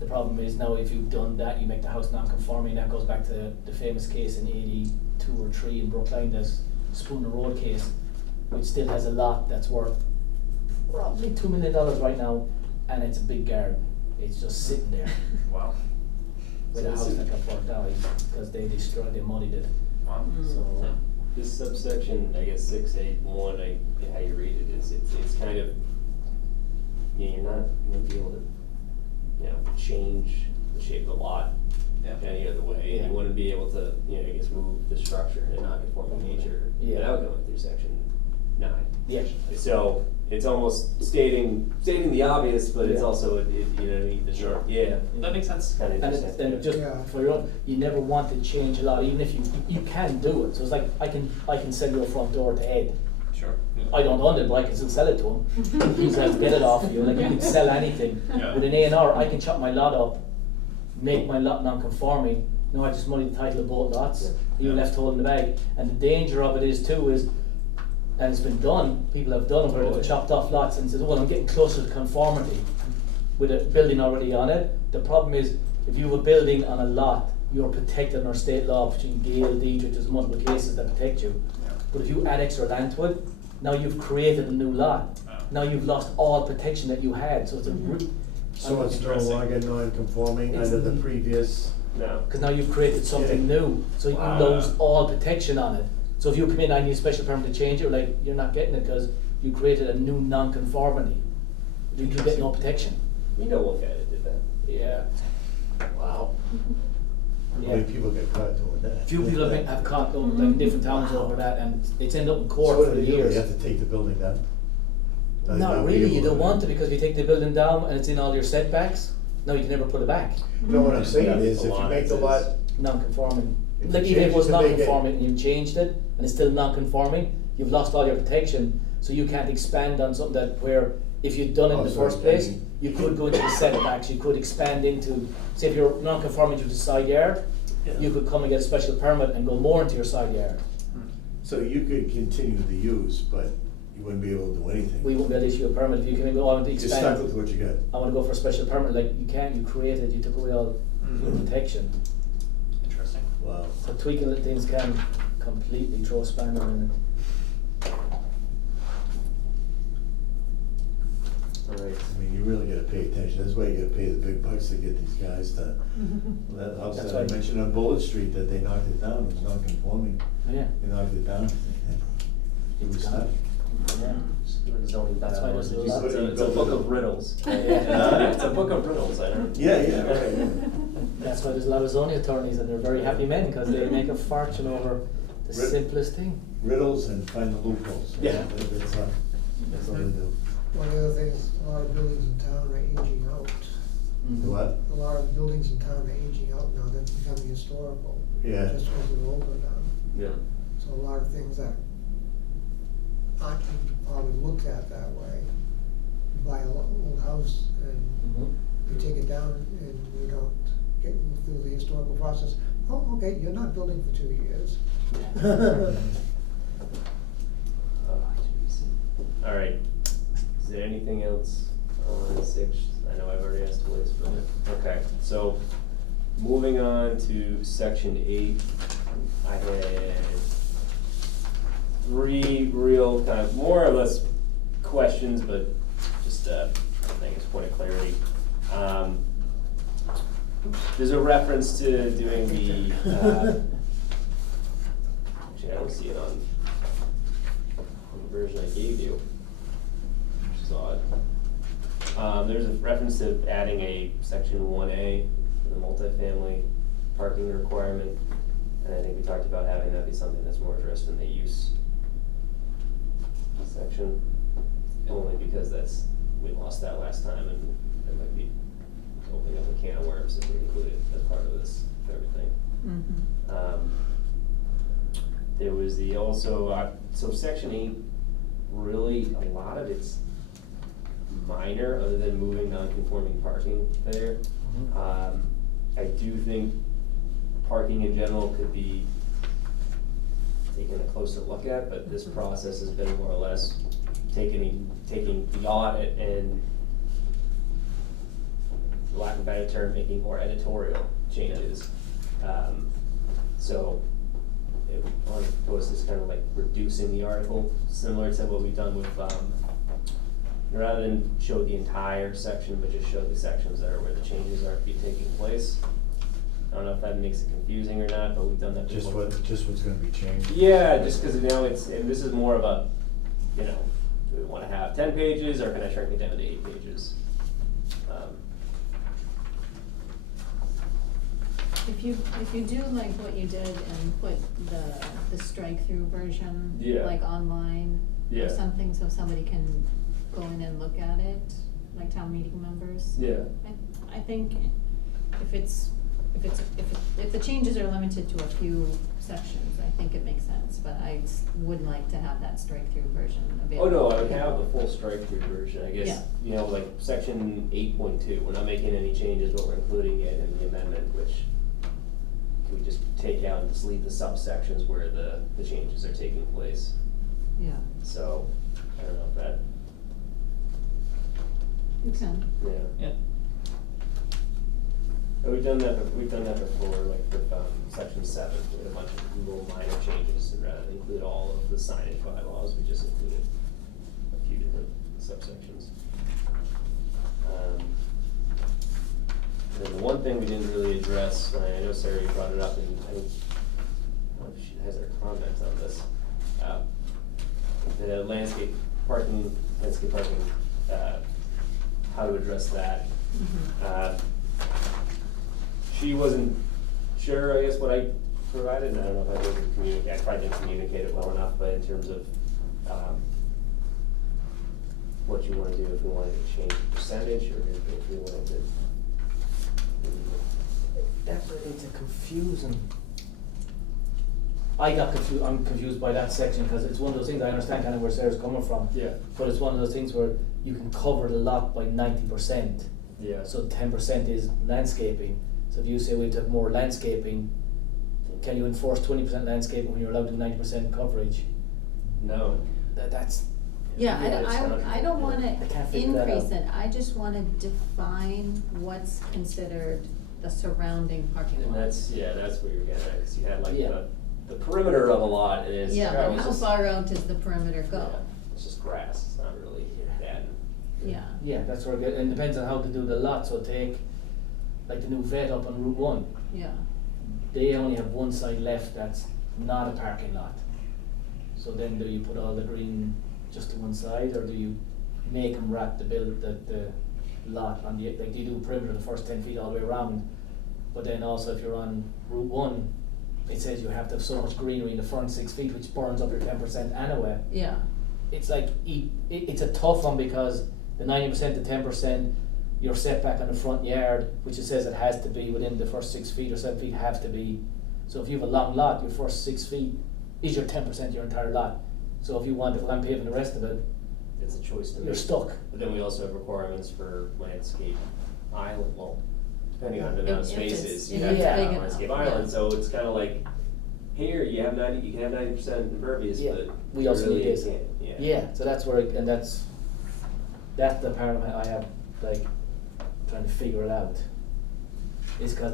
The problem is now if you've done that, you make the house non-conforming. That goes back to the famous case in 82 or 3 in Brookline, this Spooner Road case, which still has a lot that's worth probably $2 million right now, and it's a big garden. It's just sitting there Wow. with So a this house is- that got burnt out because they destroyed, they muddied it. Wow. So This subsection, I guess 681, how you read it is, it's kind of, you know, you wouldn't be able to, you know, change the shape of the lot Yeah. any other way, and Yeah. you wouldn't be able to, you know, I guess move the structure in a non-conforming nature Yeah. without going through section 9. yeah, So it's almost stating the obvious, but it's Yeah. also, you know what I mean, Sure. yeah, That makes sense. kind of and interesting. it's, and just Yeah. for your own, you never want to change a lot, even if you can do it. So it's like I can sell your front door to Ed. Sure. Yeah. I don't own it, but I can still sell it to him. He's have to get it off you. Like you can sell anything. Yeah. With an A&R, I can chop my lot up, make my lot non-conforming. No, I just money the title of both lots. You're left holding the bag. And the danger of it is too is, and it's been done. People have done it where they've chopped off lots and said, "Well, I'm getting closer to conformity with a building already on it." The problem is, if you have a building on a lot, you're protected under state law between Gale, Diedrich, there's multiple cases that protect you. Yeah. But if you add extra land to it, now you've created a new lot. Oh. Now you've lost all protection that you had, so it's a So it's no Interesting. longer non-conforming It's under the n- previous, No. because now you've created something Yeah. new, so you Wow. lose all protection on it. So if you come in, I need a special permit to change it, like, you're not getting it because you created a new non-conformity. You get no protection. You know what guy that did that? Yeah. Wow. how many people get caught doing that? Few people have caught over, like in different towns over that, and it's ended up in court So what for do they do? years. They have to take the building down? Are they Not be really, able you don't to- want to, because if you take the building down and it's in all your setbacks, no, you can never put it back. You know what I'm saying Yeah, is, the if you lot make the is- lot, Non-conforming. If Like you even if change it was it to make it- non-conforming and you changed it and it's still non-conforming, you've lost all your protection, so you can't expand on something that where if you'd done it in Oh, the so first I place, mean- you could go into the setbacks, you could expand into, say if you're non-conforming to the side yard, you could come and get a special permit and go more into your side yard. so you could continue the use, but you wouldn't be able to do anything. We won't be able to issue a permit if you can go, I want to You're stuck with expand, what you got. I wanna go for a special permit, like you can't, you created, you took away all your protection. Interesting. Wow. So tweaking little things can completely throw a spanner in it. Alright. I mean, you really gotta pay attention, that's why you gotta pay the big bucks to get these guys to, that house That's that I why- mentioned on Bullet Street, that they knocked it down, it was non-conforming, Yeah. they knocked it down. It was gone. not. Yeah. That's why there's a lot- It's a book of riddles. Yeah. It's a book of riddles, I know. Yeah, right. That's why there's a lot of zoning attorneys and they're very happy men, because they make a fortune over the Rid- simplest thing. Riddles and find the loopholes. Yeah. That's all they do. One of the other things, a lot of buildings in town are aging out. Mhm. What? A lot of buildings in town are aging out now, they're becoming historical. Yeah. Just because they're older now. Yeah. So a lot of things that aren't even probably looked at that way. You buy an old house and Mhm. you take it down and you don't get through the historical process. Oh, okay, you're not building for 2 years. Oh, jeez. Alright, is there anything else on 6? I know I've already asked twice, but, okay, so, moving on to section 8, I had 3 real kind of more or less questions, but just, I think it's point of clarity. There's a reference to doing the, actually, I don't see it on the version I gave you, which is odd. There's a reference to adding a section 1A for the multifamily parking requirement, and I think we talked about having that be something that's more addressed in the use section. only because we lost that last time, and it might be opening up a can of worms if we include it as part of this, everything. There was so section 8, really, a lot of it's minor, other than moving non-conforming parking there. I do think parking in general could be taken a closer look at, but this process has been more or less taking the audit and, for lack of a better term, making more editorial changes. So on post is kind of like reducing the article, similar to what we've done with, rather than show the entire section, but just show the sections that are where the changes are to be taking place. I don't know if that makes it confusing or not, but we've done that before. Just what's gonna be changed. Yeah, just because now and this is more of a, do we want to have 10 pages, or can I shrink it down to 8 pages? If you do like what you did and put the strike-through version, Yeah. like online Yeah. or something, so somebody can go in and look at it, like town meeting members. Yeah. I think if the changes are limited to a few sections, I think it makes sense, but I would like to have that strike-through version Oh, available. no, I would have the full strike-through version, I guess, Yeah. like section 8.2, we're not making any changes, but we're including it in the amendment, which can we just take out and just leave the subsections where the changes are taking place. Yeah, So, I don't know if that, you can. yeah. Yeah. And we've done that before, like with, section 7, we had a bunch of little minor changes, and rather than include all of the signage bylaws, we just included a few different subsections. And then the one thing we didn't really address, and I know Sarah, you brought it up, and I don't know if she has her comments on this. The landscape parking, how to address that. She wasn't sure, I guess, what I provided, and I don't know if I didn't communicate, I probably didn't communicate it well enough, but in terms of, what you wanna do, if we wanted to change the percentage, or if we wanted to. It's a confusing. I'm confused by that section, because it's one of those things, I understand kind of where Sarah's coming from. Yeah. But it's one of those things where you can cover the lot by 90%. Yeah. So 10% is landscaping. So if you say we have to have more landscaping, can you enforce 20% landscaping when you're allowed to do 90% coverage? No. That's. Yeah, it's not- I don't wanna I can't figure that increase out. it, I just wanna define what's considered the surrounding parking lot. And that's where you're getting at, because you had like Yeah. the perimeter of a lot, and it's. Yeah, but it's how just- far out does the perimeter go? Yeah, it's just grass, it's not really that. Yeah, Yeah, that's where it depends on how to do the lot. So take like the new vet up on Route 1. yeah, They only have one side left that's not a parking lot. So then do you put all the green just to one side, or do you make them wrap the lot on the, like they do perimeter the first 10 feet all the way around? But then also if you're on Route 1, it says you have to have so much greenery in the front 6 feet, which burns up your 10% anyway. yeah, It's like, it's a tough one, because the 90% to 10%, your setback on the front yard, which it says it has to be within the first 6 feet or 7 feet, have to be. So if you have a long lot, your first 6 feet is your 10% of your entire lot. So if you want to land paving the rest of it, It's a choice to make. you're stuck. But then we also have requirements for landscape island, well, depending on the If- amount of if spaces, it's- you if have to it's have big a enough, landscape yeah. island, so it's kinda like, here, you can have 90% impervious, Yeah, but we also really need you this. can't, yeah. Yeah, so that's where, and that's the part of it I have, like, trying to figure it out. Is cause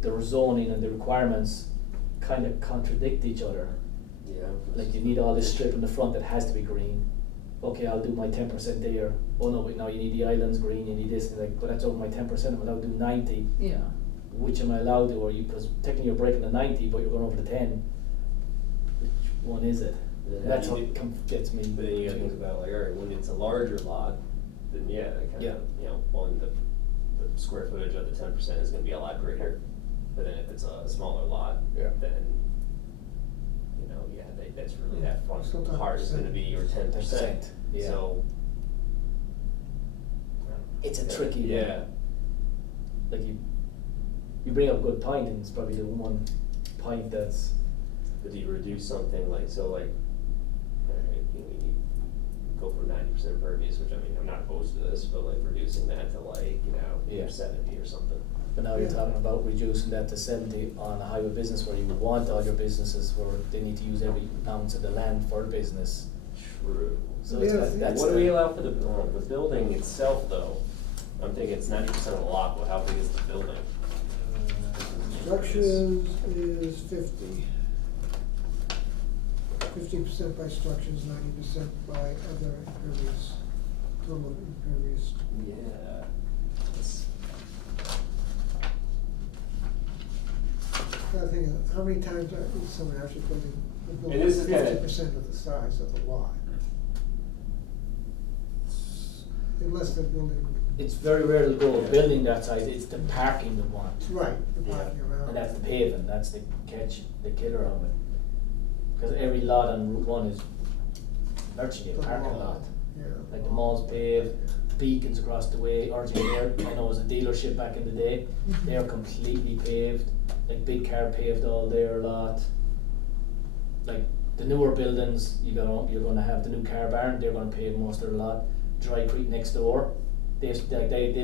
the zoning and the requirements kind of contradict each other. Yeah. Like, you need all this strip in the front that has to be green. Okay, I'll do my 10% there. Oh no, wait, no, you need the islands green, you need this, and like, but that's over my 10%, I'm allowed to do 90. yeah, Which am I allowed to, or because technically you're breaking the 90, but you're going over the 10. Which one is it? Then That's you what do- gets me. But then you gotta think about like, alright, when it's a larger lot, then yeah, that kinda, Yeah. the square footage of the 10% is gonna be a lot greater. But then if it's a smaller lot, Yeah. then, know, yeah, that's really that front Still talking part is gonna be your 10%. Yeah. So. It's a tricky one. Yeah. Like you bring up a good point, and it's probably the one point that's, But do you reduce something like, so like, alright, you go for 90% impervious, which I mean, I'm not opposed to this, but like reducing that to like, you know, Yeah. 70 or something. but now you're Yeah. talking about reducing that to 70 on a highway business where you would want all your businesses where they need to use every ounce of the land for the business. True. So it's Yeah, that's What do we the- allow for the building itself though? I'm thinking it's 90% of the lot, but how big is the building? Structures is 50. 50% by structures, 90% by other impervious, total of impervious. Yeah. It's- The thing is, how many times is someone actually building And this is kinda- 50% of the size of the lot? Unless they're building, It's very rare to go a building that size, it's the parking we want. right, the Yeah. parking around. And that's the paving, that's the catch, the killer of it. Cause every lot on Route 1 is virtually a The parking mall, lot. Yeah. Like the mall's paved, Beacons across the way, RJ there, I know it was a dealership back in the day, they are completely paved, like big car paved all their lot. Like the newer buildings, you're gonna have the new car barn, they're gonna pave most of their lot. Dry Creek next door, they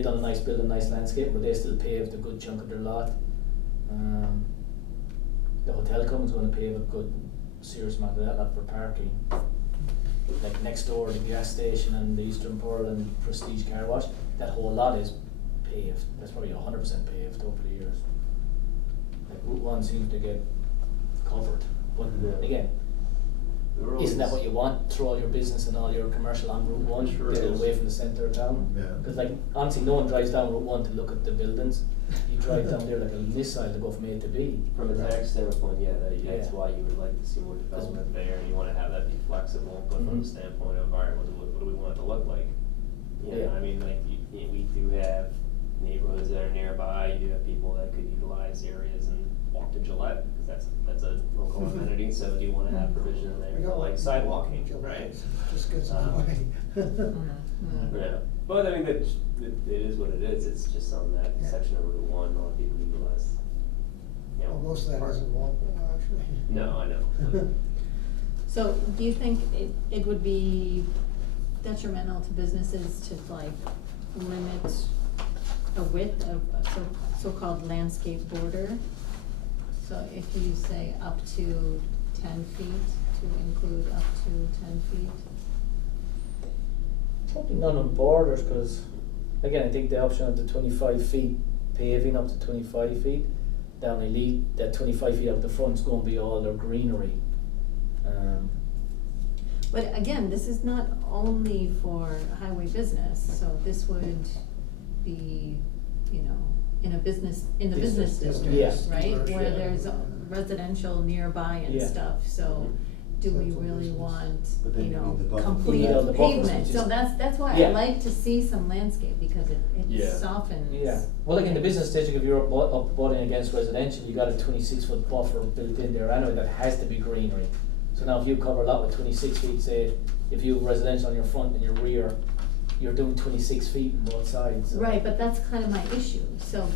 done a nice building, nice landscape, but they still paved a good chunk of their lot. The hotel company's gonna pave a good serious amount of that lot for parking. Like next door, the gas station and the Eastern Pearl and Prestige Car Wash, that whole lot is paved, that's probably 100% paved over the years. Like Route 1 seems to get covered, but Yeah. again, the road isn't that is- what you want, throw all your business and all your commercial on Route 1, Sure get it is. away from the centre of town? Yeah. Cause like, honestly, no one drives down Route 1 to look at the buildings, you drive down there like a missile to go from A to B. From a tax standpoint, yeah, that's Yeah. why you would like to see more development there, and you wanna have that be flexible, but from Mhm. the standpoint of, alright, what do we want it to look like? You know, Yeah. I mean, like, we do have neighborhoods that are nearby, you do have people that could utilize areas and walk to Gillette, cause that's a local amenity, so do you wanna have provision in We there don't for like want sidewalking, Gillette, right? Just gets in the way. Yeah, but I mean, it is what it is, it's just on that Yeah. section of Route 1, a lot of people utilize, you know. Well, most of that park. isn't Walpole, actually. No, I know. So do you think it would be detrimental to businesses to like limit a width of a so-called landscape border? So if you say up to 10 feet, to include up to 10 feet? Probably none on borders, cause again, I think the option of the 25 feet paving up to 25 feet, down elite, that 25 feet out the front's gonna be all their greenery. But again, this is not only for highway business, so this would be, you know, in a business, in the business district, Yeah. right? Commercial. Where there's residential nearby and Yeah. stuff, so do we Central really business. want, But then you you know, need the buffer. complete You need all the buffers, pavement? which So is- that's why I Yeah. like to see some landscape, because it Yeah. softens. Yeah, well, like in the business district, if you're abutting against residential, you got a 26-foot buffer built in there anyway, that has to be greenery. So now if you cover a lot with 26 feet, say, if you have residential on your front and your rear, you're doing 26 feet on both sides. so- Right, but that's kind of my issue, so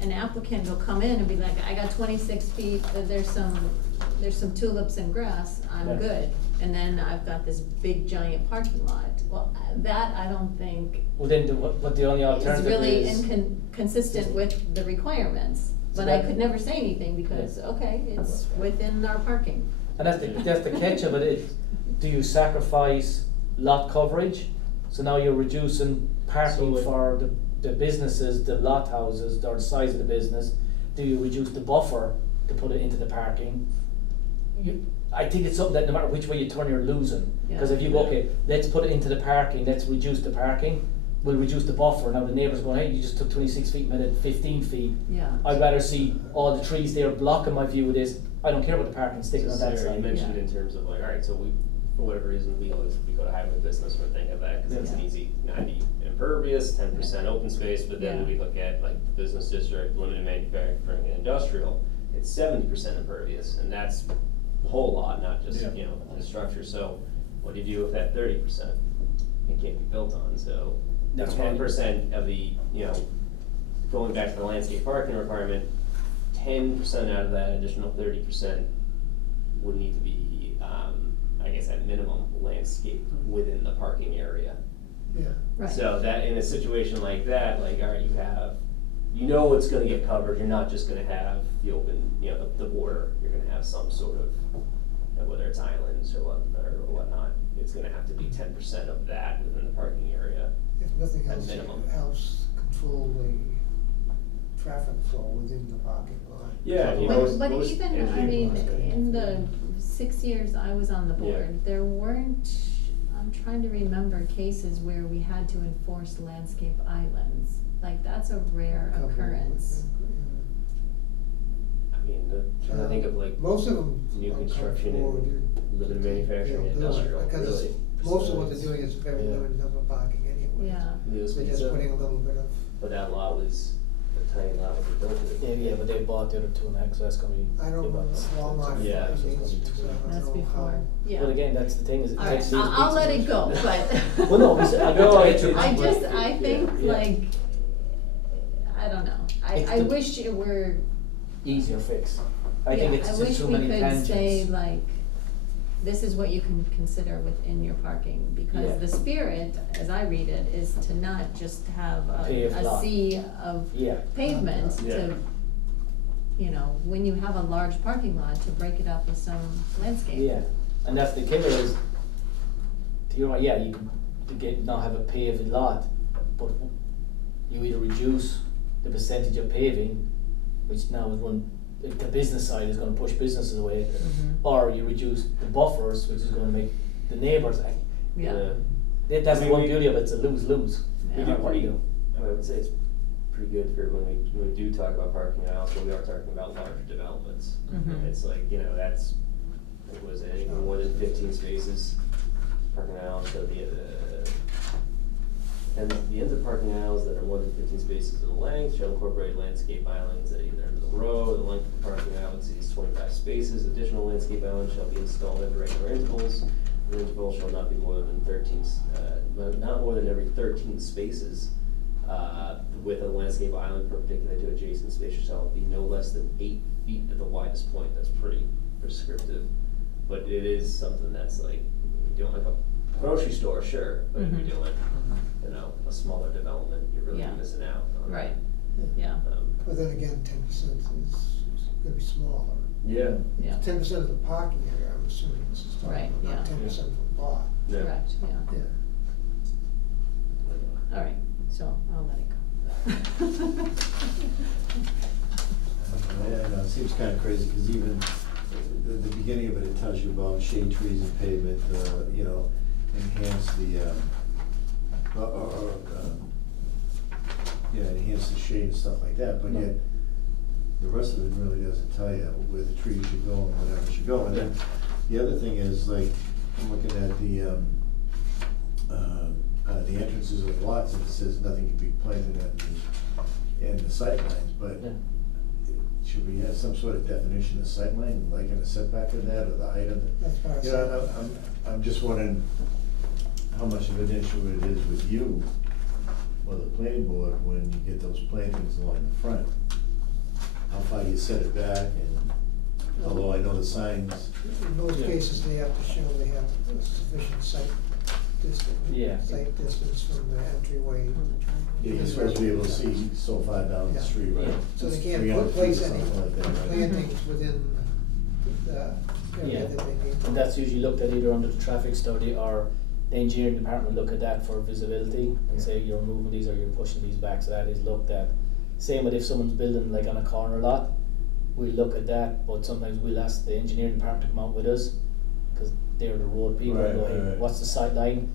an applicant will come in and be like, I got 26 feet, there's some tulips and grass, Yeah. I'm good. And then I've got this big giant parking lot, well, that I don't think Well, then, what the only is alternative really is. consistent with the requirements. So But I that- could never say anything because, okay, it's within our parking. And that's the catch of it, do you sacrifice lot coverage? So now you're reducing parking So for the businesses, the lot houses, or the size of the business. Do you reduce the buffer to put it into the parking? I think it's something that no matter which way you turn, you're losing. Cause Yeah. if you go, okay, let's put it into the parking, let's reduce the parking, we'll reduce the buffer. Now the neighbour's going, hey, you just took 26 feet, made it 15 feet. Yeah. I'd rather see all the trees there blocking my view of this. I don't care about the parking, stick it on that Sarah, you side. mentioned Yeah. in terms of like, alright, so we, for whatever reason, we go to highway business, we're thinking of that, cause that's an Yeah. easy 90 impervious, 10% open space, but then Yeah. we look at like the business district, limited manufacturing and industrial, it's 70% impervious, and that's the whole lot, not just, Yeah. you know, the structure, so what do you do with that 30%? It can't be built on, so That's why- 10% of the, you know, going back to the landscape parking requirement, 10% out of that additional 30% would need to be, I guess at minimum, landscape within the parking area. Yeah, Right. So that, in a situation like that, like, all right, you know it's gonna get covered, you're not just gonna have the open, you know, the border, you're gonna have some sort of, whether it's islands or whatnot, it's gonna have to be 10% of that within the parking area. if nothing At else, it minimum. helps control the traffic flow within the parking lot. Yeah, you But, know, but most even, I engineering mean, firms- in the 6 years I was on the Yeah. board, there weren't, I'm trying to remember cases where we had to enforce landscape islands. Like, that's a rare Couple, occurrence. I mean, trying to think of like Most of them. new are construction comfortable in with limited manufacturing and they'll do it, industrial, because it's- really. most of what besides- they're doing is very Yeah. limited number of parking anyway. Yeah, It was They're just pizza, putting a little bit of, but that lot was a tiny lot when they built it. Yeah, but they bought the other two next, so that's gonna be. I don't they know, bought the- Walmart. Yeah, so it's Main gonna be Street, two. so I don't that's know before, how- yeah. But again, that's the thing, is it Alright, takes these I'll let big it go, but. Well, no, we said- No, I it's- I it's- just, I think, Yeah. like, I don't know, It's I the- wish it were, Easier fix. I yeah, think it's I just wish too we many could tangents. say like, this is what you can consider within your parking, because Yeah. the spirit, as I read it, is to not just have Paved a lot. sea of Yeah, pavement Yeah. to, you know, when you have a large parking lot, to break it up with some landscape. yeah, and that's the killer is, you're right, yeah, you can not have a paved lot, but you either reduce the percentage of paving, which now is the business side is gonna push businesses away, Mhm. or you reduce the buffers, which is gonna make the neighbours, Yeah, that's I the mean, one we- beauty of it, it's a lose-lose. We Yeah. do pretty, I would say it's pretty good for when we do talk about parking aisles, but we are talking about larger developments. Mhm. It's like, you know, that's, what was it, anything more than 15 spaces, parking aisles, so and the ends of parking aisles that are more than 15 spaces in length shall incorporate landscape islands at either end of the row. The length of the parking aisle exceeds 25 spaces. Additional landscape islands shall be installed at regular intervals. The interval shall not be more than 13, not more than every 13 spaces, with a landscape island perpendicular to adjacent spaces shall be no less than 8 feet at the widest point. That's pretty prescriptive, but it is something that's like, you're doing like a grocery store, sure, but if Mhm. you're doing, you know, a smaller development, you're really Yeah. missing out on. right, yeah, But then again, 10% is gonna be smaller. Yeah. yeah, 10% of the parking area, I'm assuming this is talking Right, about, not yeah. 10% of the lot. Yeah. correct, yeah. Yeah. All right, so I'll let it go. Yeah, no, it seems kinda crazy, cause even the beginning of it, it tells you about shade trees and pavement, you know, enhance the, enhance the shade and stuff like that, but No. yet, the rest of it really doesn't tell you where the trees should go and whatever should go. And then, the other thing is, like, I'm looking at the entrances of lots, and it says nothing can be planted in the sightlines, but Yeah. should we have some sort of definition of sightline, like in a setback of that, or the height of it? That's part of You know, I'm just wondering how much of an issue it is with you, or the planning board, when you get those plantings along the front. How far do you set it back, and, although I know the signs, In most Yeah. cases, they have to show they have a sufficient Yeah. sight distance from the entryway. yeah, you're supposed to be able to see so far down the Yeah. street, right? Yeah. So they It's can't 300 put, feet place or any something like that, right? plantings within the Yeah. area that they need. And that's usually looked at either under the traffic study, or the engineering department will look at that for visibility and say you're moving these or you're pushing these back, so that is looked at. Same with if someone's building like on a corner lot, we'll look at that, but sometimes we'll ask the engineering department to come out with us, cause they're the road people, Right, and go, right, hey, right. what's the sight line?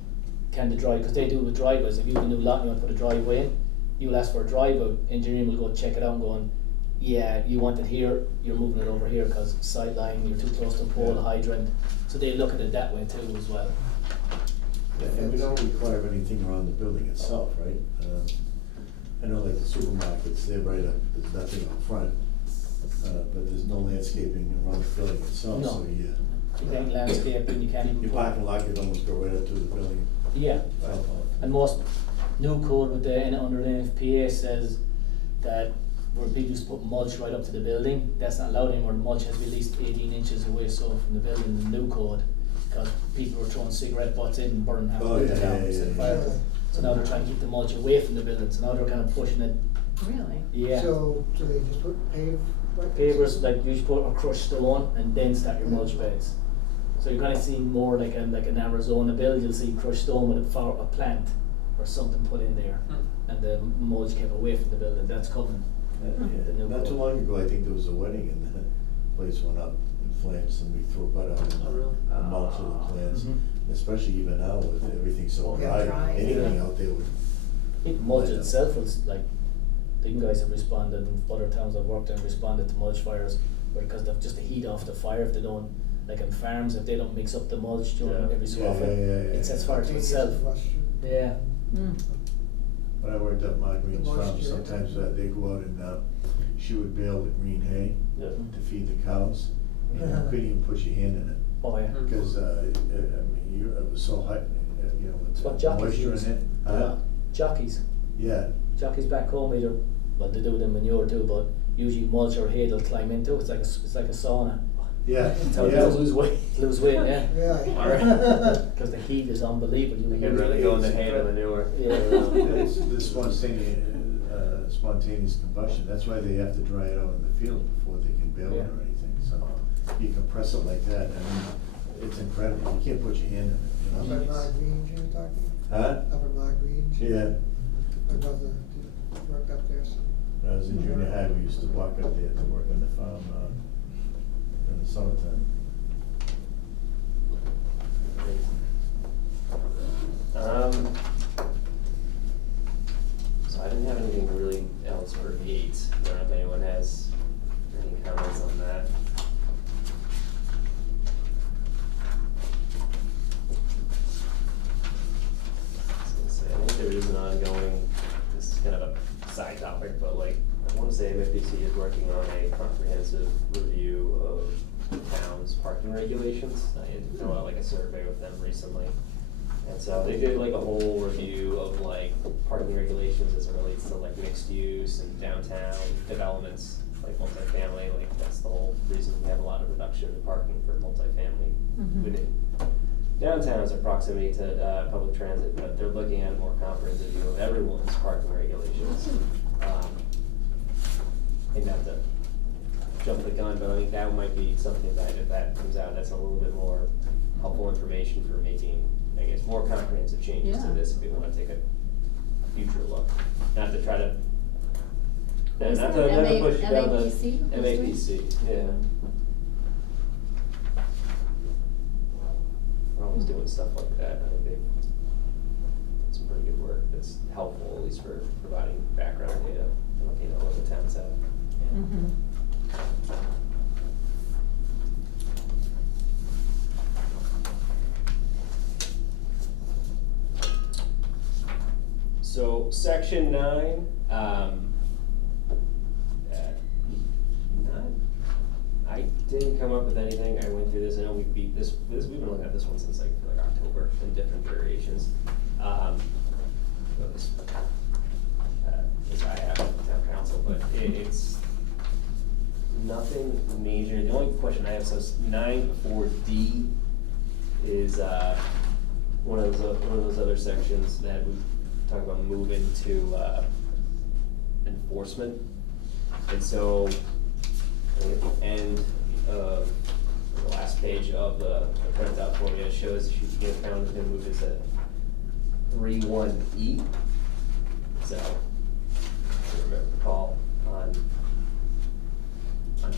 Can the drive, cause they do with driveways, if you have a new lot and you want to put a driveway in, you'll ask for a driveway, engineering will go check it out and going, yeah, you want it here, you're moving it over here, cause sight line, you're too close to a pole, Yeah. hydrant, so they look at it that way too as well. Yeah, and we don't require anything around the building itself, right? I know like the supermarkets, they're right up, there's nothing up front. but there's no landscaping around the building itself, No. so you, You ain't landscaping, you can't even. your put- parking lot could almost go right up to the building. Yeah, Right. and most new code with the, under the NFPA says that where people just put mulch right up to the building, that's not allowed anymore, the mulch has to be at least 18 inches away so from the building in the new code. Because people were throwing cigarette butts in and burning half the Oh, building yeah, down, yeah, set yeah, fire yeah. to it. So now they're trying to keep the mulch away from the building, so now they're kind of pushing it, Really? yeah. So they just put right? Pavers, like you should put a crushed stone and then start your mulch beds. So you're gonna see more like an Arizona build, you'll see crushed stone with a plant or something put in there. And the mulch kept away from the building, that's coming. The new Not too code. long ago, I think there was a wedding and the place went up in flames and we threw a butt out Oh, really? and the mulch of the plants. Mhm. Especially even now with everything so Yeah, dry, dry, anything yeah. out there would. It mulch light up. itself was like, the guys have responded, and other towns I've worked in responded to mulch fires, because they've just the heat off the fire if they don't, like in farms, if they don't mix up the mulch during Yeah. every so Yeah, often, yeah, yeah, yeah. it sets fire to Continues itself. combustion. Yeah. Mm. When I worked at Marguerite's The farm, moisture. sometimes they go out and she would bale the green hay Yeah. to feed the cows. And you Yeah. couldn't even put your hand in it, Oh, yeah. Mm. because, I mean, it was so hot, you know, It's what with jockeys moisture use. in it. Yeah. Jockeys. Yeah, Jockeys back home either, well, they do with the manure too, but usually mulch or hay they'll climb into, it's like a sauna. yeah, That's how yeah. they lose weight, yeah. Really? Because the heat is unbelievable. You can really go into hay to manure. Yeah. It's the spontaneous combustion, that's why they have to dry it out in the field before they can bale it Yeah. or anything, so you compress it like that, I mean, it's incredible, you can't put your hand in it, Up you know? at Margreens you're talking? Huh? Up at Margreens? Yeah, My brother did work up there, so. when I was in junior high, we used to walk up there to work on the farm, in the summertime. So I didn't have anything really else for 8. I don't know if anyone has any comments on that. I think there is an ongoing, this is kind of a side topic, but like, I wanna say MFPC is working on a comprehensive review of the town's parking regulations. I had to fill out like a survey with them recently. And so they did like a whole review of like parking regulations as it relates to like mixed use and downtown developments, like multifamily, like that's the whole reason we have a lot of reduction in parking for multifamily Mhm. within downtowns or proximity to public transit, but they're looking at a more comprehensive view of everyone's parking regulations. And not to jump the gun, but I think that might be something that if that comes out, that's a little bit more helpful information for making, I guess, more comprehensive changes to Yeah. this if we wanna take a future look. Not to try to, What was not that, to push down the. MAPC was doing? MAPC, yeah. We're always doing stuff like that, I think they've done some pretty good work that's helpful, at least for providing background data, and looking at what the towns have. Mhm. So, section 9, I didn't come up with anything, I went through this, I know we beat this, we've been looking at this one since like October in different variations. This I have with town council, but it's nothing major, the only question I have, so 9.4D is, one of those other sections that we talk about moving to, enforcement. And so, I think at the end of the last page of the printout for me, it shows the town is gonna move this to 3.1E. So, if you recall, on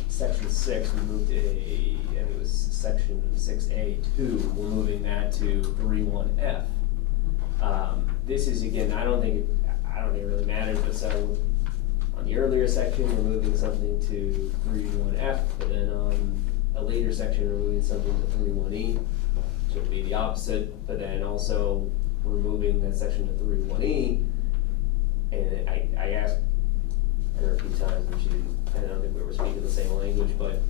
section 6, we moved I think it was section 6A2, we're moving that to 3.1F. This is, again, I don't think it really matters, but so, on the earlier section, we're moving something to 3.1F, but then on a later section, we're moving something to 3.1E, which would be the opposite, but then also, we're moving that section to 3.1E, and I asked her a few times, and I don't think we were speaking the same language, but,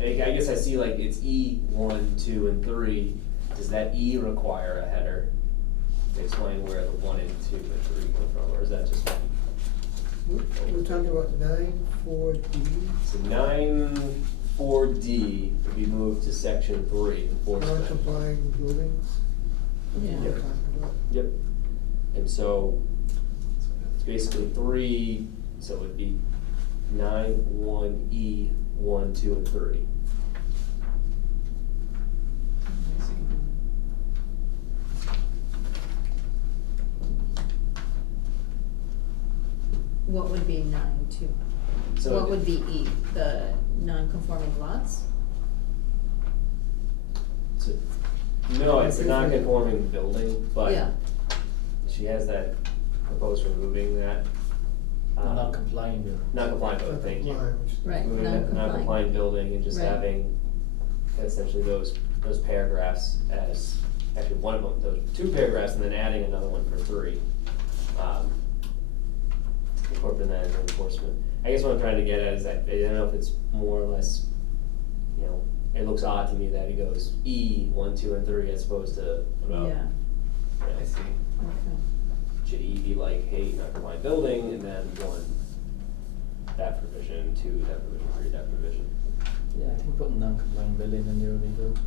I guess I see like it's E 1, 2, and 3, does that E require a header to explain where the 1 and 2 and 3 come from, or is that just? We're talking about 9(4)D. So 9(4)D would be moved to section 3, enforcement. Non-complying buildings. Yeah. We're talking about. Yep. And so, it's basically 3, so it would be 9(1)E, 1, 2, and 3. What would be 9(2)? So What would be E, the non-conforming lots? So, no, it's a non-conforming building, but Yeah, she has that proposed removing that. Not complying with. Not compliant building, thank you. Non-compliant, which- right, Moving that non-compliant. non-compliant building and just Right. having essentially those paragraphs as, actually one of them, those 2 paragraphs, and then adding another one for 3. Incorporating that into enforcement. I guess what I'm trying to get at is that, I don't know if it's more or less, you know, it looks odd to me that he goes E, 1, 2, and 3 as opposed to, well, Yeah, I see. okay. should E be like, hey, non-compliant building, and then 1, that provision, 2, that provision, 3, that provision. Yeah, I think putting non-compliant building in there would be good.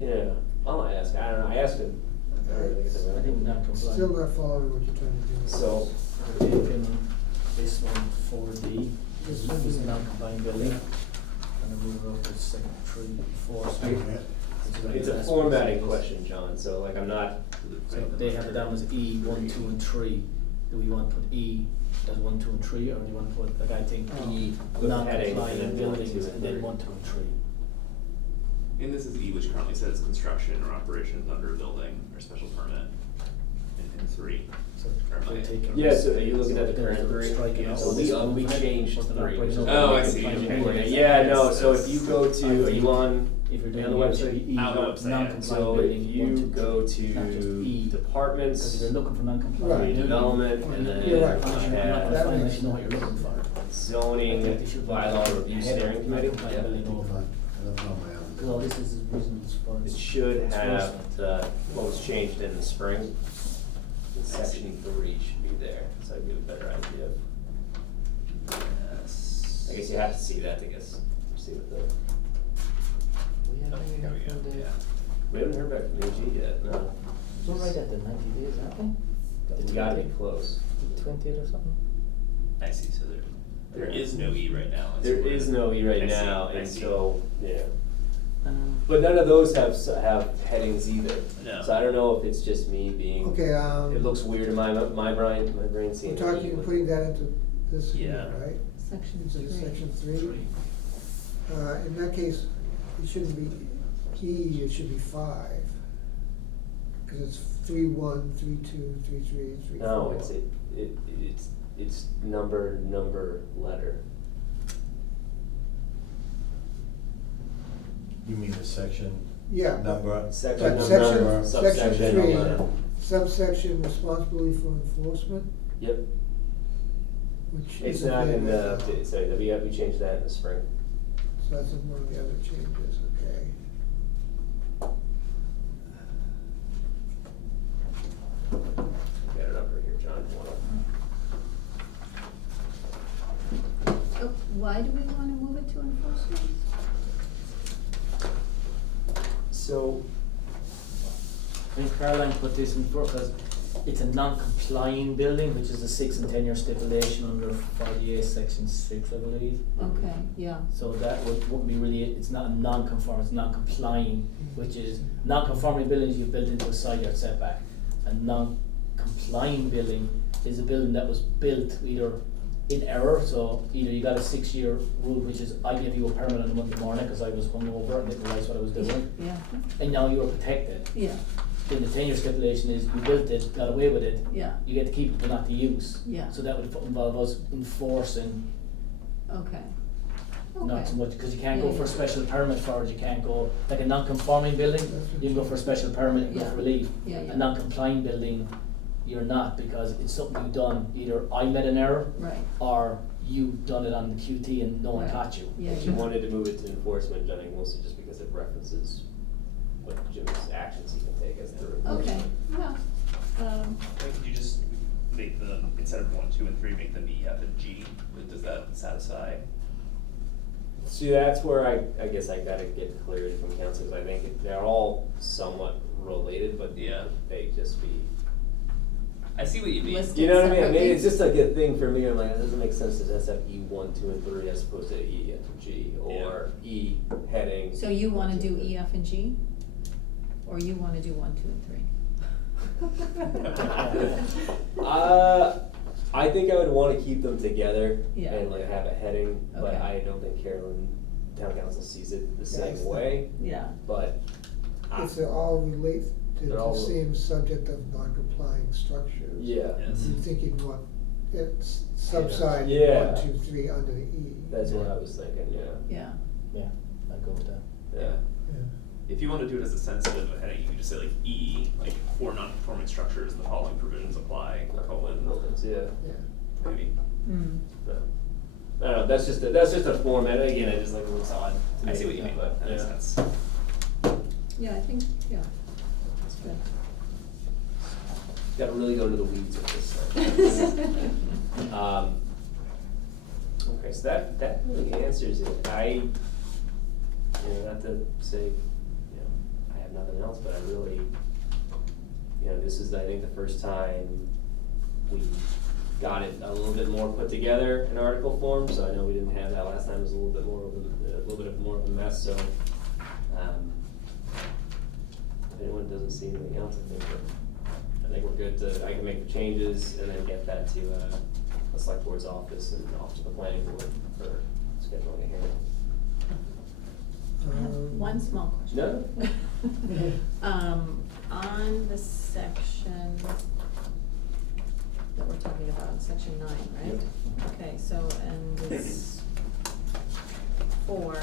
Yeah, I'll ask, I don't know, I asked him. I don't really think it's a- I think non-compliant. Still not following what you're trying to do. So, We're taking this one 4D, This this one is is- non-compliant building, and then move over to second 3, 4. Okay. it's a formatting question, John, so like I'm not, So they have it down as E 1, 2, and 3. Do we want to put E as 1, 2, and 3, or do you want to put, like I think, E With heading, and non-compliant then 1, 2, buildings, and and then 3. 1, 2, and 3? And this is E, which currently says construction or operations under a building or special permit in 3. So Or am we're I- taking yeah, this- so are you looking at the then current we're 3? striking Yeah, out so all this one, we right? changed Put the 3, which is. non-compliant Oh, I building, see. non-compliant buildings. Yeah, no, Yes, so if yes. you go to, are you on, If you're on doing the website? E, On the website, yeah. non-compliant So if building, 1, 2, you 3, go not just to E. departments, Because if you're looking for non-compliant Right. building. redevelopment, and then You're right. You're not I gonna have find unless you know what you're looking for. zoning, I think they should put bylaw a review header, steering committee. non-compliant Yep. building over. I don't know, man. Because all this is reasons for. It should have enforcement. the, what was changed in the spring. And section 3 should be there, so I get a better idea of. Yes. I guess you have to see that to see what the, We haven't Oh, heard here we from go, the- yeah. we haven't heard back from the AG yet, no. We're right at the 90 days, aren't we? We gotta be close. 20th or something? I see, so there is no E right now. There is no E right I see, now, I and see. so, yeah. But none of those have headings either. No. So I don't know if it's just me being, Okay, it looks weird in my brain seeing. we're talking, an E. putting that into this here, Yeah. right? Section Into 3. section 3. In that case, it shouldn't be E, it should be 5. Cause it's 3-1, 3-2, 3-3, and 3-4. No, it's number, letter. You mean the section Yeah. number? Section But number, section subsection 3, number. subsection responsibility for enforcement, Yep, which it's isn't not there in right the, now. sorry, we changed that in the spring. So that's one of the other changes, okay. Got it up right here, John. Oh, why do we wanna move it to enforcement? So, I think Caroline put this in because it's a non-complying building, which is a 6 and 10 year stipulation under 48 section 6, I believe. Okay, yeah, So that wouldn't be really, it's not a non-conform, it's non-complying, which is, non-conforming buildings you've built into a side yard setback. A non-complying building is a building that was built either in error, so either you got a 6-year rule, which is I gave you a permit on a Monday morning because I was hungover and didn't realize what I was doing, yeah, and now you are protected. yeah, Then the 10-year stipulation is you built it, got away with it, yeah, you get to keep it but not to use. yeah, So that would involve us enforcing, okay. not so Okay. much, because you can't go Yeah, for a yeah. special permit for it, you can't go, like a non-conforming building, you can go for a special permit and go Yeah. for relief. Yeah, yeah. A non-complying building, you're not, because it's something you've done, either I made an error, Right, or you done it on the QT and no one Right. caught you. yeah, If you wanted to move it to enforcement, I think mostly just because it references what Jim's actions he can take as the okay, enforcement. yeah, Like, could you just make them, instead of 1, 2, and 3, make them E, F, and G? Does that satisfy? See, that's where I guess I gotta get clarity from council, because I think they're all somewhat related, but Yeah. they just be. I see what you mean. List- You know what I mean? Separately? Maybe it's just like a thing for me, I'm like, it doesn't make sense to just have E 1, 2, and 3 as opposed to E, F, and G, or E heading. so you wanna 1, 2, do and 3. E, F, and G? Or you wanna do 1, 2, and 3? I think I would wanna keep them together Yeah. and like have a heading, but Okay. I don't think Carolyn, town council sees it the same Yes. way, Yeah, but. It's all relate to They're all- the same subject of non-complying structures. Yeah, Yes. You think you'd want it subside Yeah. 1, 2, 3 under the E. that's what I was thinking, yeah, yeah, Yeah, I'd go with that. yeah. Yeah. If you want to do it as a sensitive heading, you can just say like E, like for non-conforming structures, the following provisions apply, colon, Yeah. Yeah. maybe. mm, No. I don't know, that's just a format, again, it just like looks odd to I me, see what you mean, but, that makes yeah. sense. yeah, I think, yeah, that's good. Gotta really go into the weeds with this stuff. Okay, so that really answers it, not to say, I have nothing else, but I really, this is, I think, the first time we got it a little bit more put together in article form, so I know we didn't have that last time, it was a little bit more of a mess, so, if anyone doesn't see anything else, I think we're good to, I can make the changes and then get that to, the select board's office and off to the planning board for scheduling a hearing. I have one small question. No? On the section that we're talking about, section 9, right? Okay, so, and it's 4,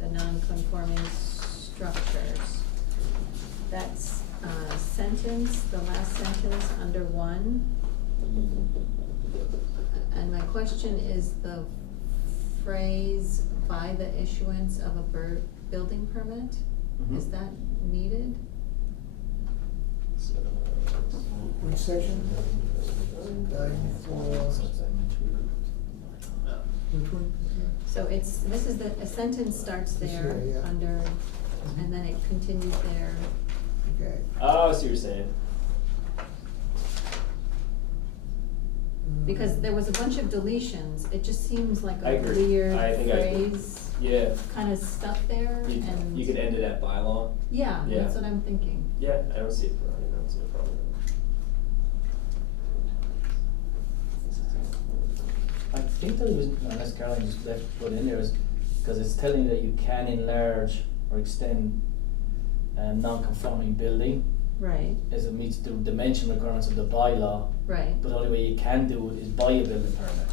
the non-conforming structures. That's, sentence, the last sentence under 1. And my question is the phrase by the issuance of a building permit, is that needed? Which section? 9 which one? So this is a sentence starts This there, here, yeah. under, and then it continues there. Okay. Oh, I see what you're saying. Because there was a bunch of deletions, it just seems like I a agree. weird I think I agree. phrase Yeah, kind of stuck there, and. you could end it at bylaw. Yeah, Yeah. that's what I'm thinking. Yeah, I don't see a problem. I think that it was, unless Caroline just left put in there, is because it's telling you that you can enlarge or extend a non-conforming building Right, as it meets the dimension requirements of the bylaw, right, but the only way you can do it is by a building permit.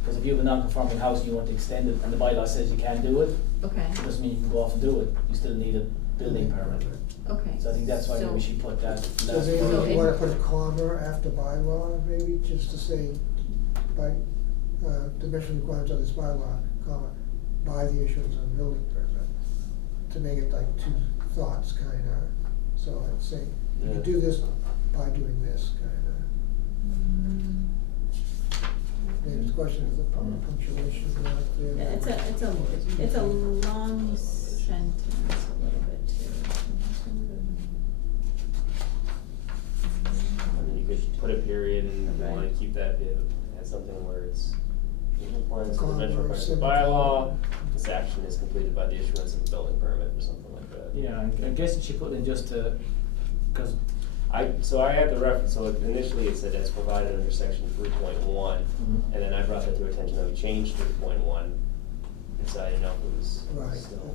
Because if you have a non-conforming house and you want to extend it, and the bylaw says you can do it, okay, it doesn't mean you can go off and do it, you still need a building permit. okay. So I think that's why So- we should put that So last maybe word you in. wanna put a comma after bylaw, maybe, just to say, by, dimensional requirements of this bylaw, comma, by the issuance of a building permit. To make it like two thoughts, kinda, so I'd say, you Yeah. can do this by doing this, kinda. Mm, Maybe the question is the punctuation is not there. yeah, it's a long sentence, a little bit too. I mean, you could put a period and if you wanna keep that bit, add something where it's in compliance with the dimensional requirements of the bylaw, this action is completed by the issuance of a building permit or something like that. Yeah, I guess she put in just to, because So I had the reference, so initially it said as provided under section 3.1, Mhm. and then I brought that to her attention that we changed 3.1, and so I didn't know if it was Right. still.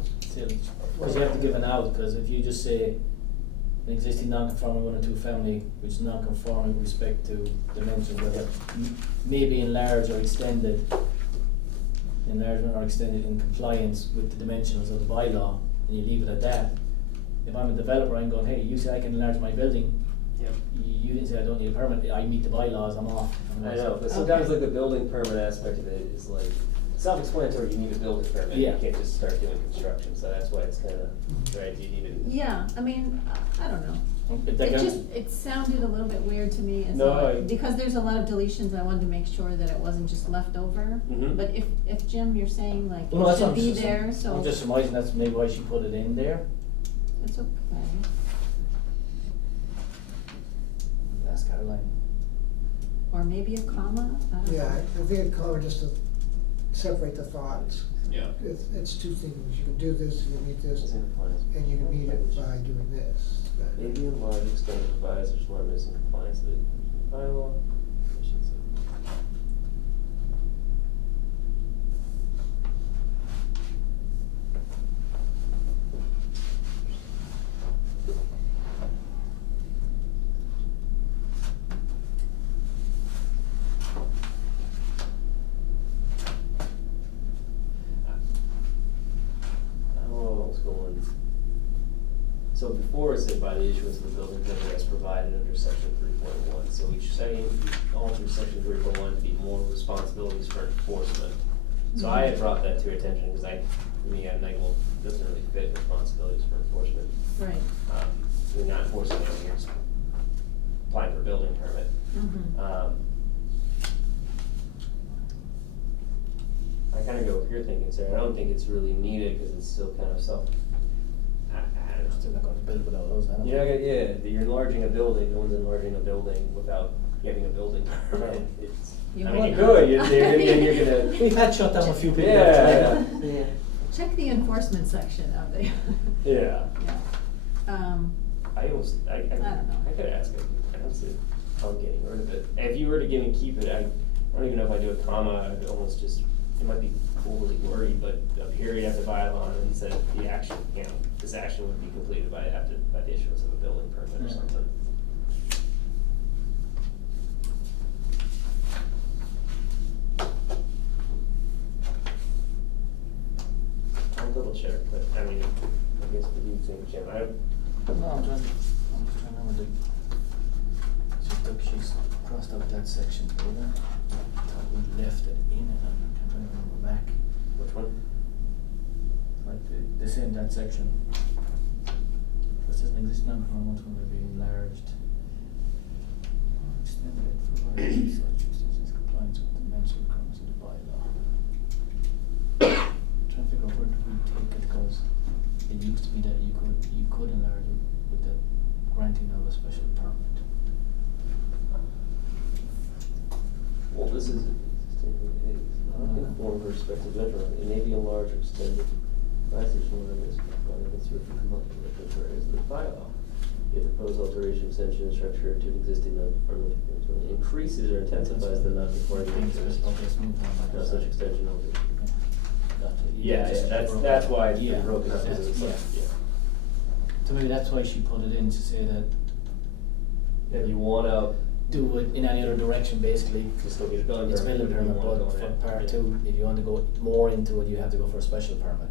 because you have to give an out, because if you just say an existing non-conforming 1 or 2 family, which is non-conforming with respect to dimension, whether may be enlarged or extended, enlargement or extended in compliance with the dimensions of the bylaw, and you leave it at that. If I'm a developer, I'm going, hey, you say I can enlarge my building, Yep. you you didn't say I don't need a permit, I meet the bylaws, I'm off. I know, but sometimes Okay. like the building permit aspect of it is like, self-explanatory, you need a building permit, you Yeah. can't just start doing construction, so that's why it's kinda, right, you need it. Yeah, I mean, I don't know. If they It can- just, it sounded a little bit weird to me, and No, so, I- because there's a lot of deletions, I wanted to make sure that it wasn't just left over. Mhm. But if Jim, you're saying like, Well, no, it that's what should I'm be just- there, so. I'm just surmising that's maybe why she put it in there. It's okay. Ask Caroline. Or maybe a comma, I don't know. Yeah, I think a comma just to separate the thoughts. Yeah. It's two things, you can do this, you can meet this, It's in compliance. and you can meet it by doing this. Maybe in large extent it provides such limits in compliance with the bylaw. Oh, it's going. So before it said by the issuance of the building permit as provided under section 3.1, so each saying, we alter section 3.1 to be more responsibilities for enforcement. So I had brought that to your attention, because for me, I'm like, well, it doesn't really fit responsibilities for enforcement. Right. You're not enforcing anything, you're just applying for a building permit. Mhm. I kinda go with your thinking, Sarah, I don't think it's really needed, cause it's still kind of I don't know. Still not going to build without those, I don't You're not gonna, yeah, you're enlarging a building, no one's enlarging a building without getting a building permit, it's, You I mean, you would. could, you're gonna. We've had shut down a few people. Yeah. Check the enforcement section of the. Yeah, Yeah. I almost, I don't know. I could ask, I don't see how I'm getting rid of it, if you were to give me, keep it, I don't even know if I do a comma, I'd almost just, it might be overly wordy, but a period after bylaw and said the action, this action would be completed by the issuance of a building permit or Yeah. something. I'll double check, but I mean, I guess what do you think, Jim? No, I'm just trying to remember she's crossed out that section there. Thought we left it in it, I'm trying to remember back. Which one? Like this in that section. This doesn't exist now, how much will be enlarged. Extended provided such instances compliance with the mentioned requirements of the bylaw. Trying to figure out where do we take it, because it used to be that you could enlarge it with the granting of a special permit. Well, this is, inform respective veteran, it may be a large or extended passage one of this, but it's with the areas of the bylaw. The proposed alteration, extension, or structure to an existing non-conforming increases or intensifies the non-conforming interest. Okay, smooth down. No such extension will be. Gotcha. Yeah, Just that's broken. why it's Yeah, been broken up, because that's- it's like, yeah. yeah. So maybe that's why she put it in to say that If you wanna do it in any other direction, basically. just go get a building It's permit. building if you permit, wanna but go in for it, part yeah. two, if you want to go more into it, you have to go for a special permit.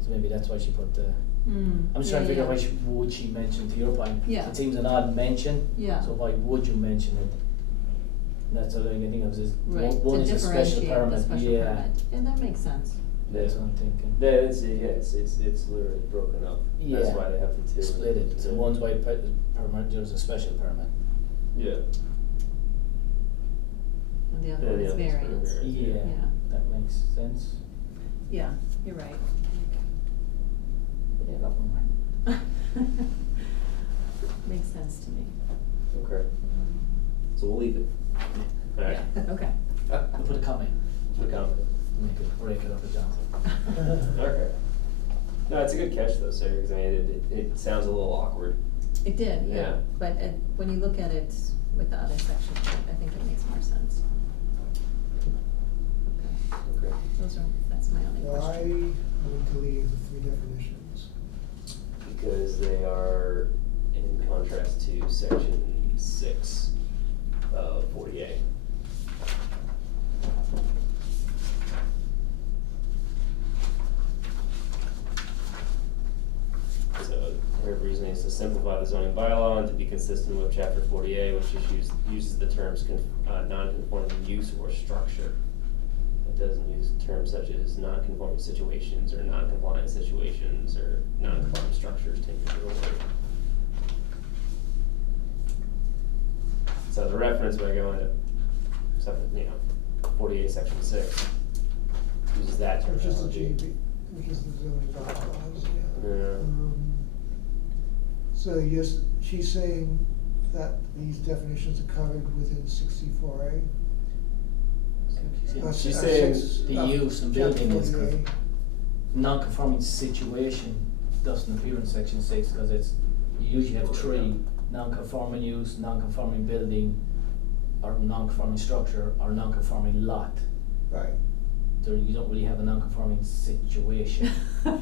So maybe that's why she put the, I'm just trying to figure out why would she mention, to your point. Yeah. It seems an odd mention. Yeah. So why would you mention it? That's all I can think of is, Right, one to is a special differentiate permit, the special yeah. permit, and that makes sense. That's what I'm thinking. It's literally broken up, that's Yeah. why they have the two. Split it, so Yeah. one's by permit, the other's a special permit. Yeah. And the other Yeah, one is the other one's for variance. variance. Yeah, Yeah. that makes sense. Yeah, you're right. Yeah, that one right. Makes sense to me. Okay, so we'll leave it. Alright. Yeah, okay. We'll put a comment, We're confident. make it, break it up with Johnson. Okay. No, it's a good catch though, Sarah, because I mean, it sounds a little awkward. It did, yeah, Yeah. but when you look at it with the other section, I think it makes more sense. Okay, Okay. that's my only Why question. are we deleting the three definitions? Because they are in contrast to section 6 of 40A. So her reasoning is to simplify the zoning bylaw and to be consistent with chapter 40A, which uses the terms non-conforming use or structure. It doesn't use terms such as non-conforming situations or non-compliant situations or non-conforming structures taken to the word. So the reference when I go into something, 48 section 6 uses that Which is the terminology. GB, which is the zoning bylaws, yeah. Yeah. So she's saying that these definitions are covered within 64A? She's saying the use and building is Chapter 48. non-conforming situation doesn't appear in section 6 because you usually have 3: non-conforming use, non-conforming building, or non-conforming structure, or non-conforming lot. Right. So you don't really have a non-conforming situation. I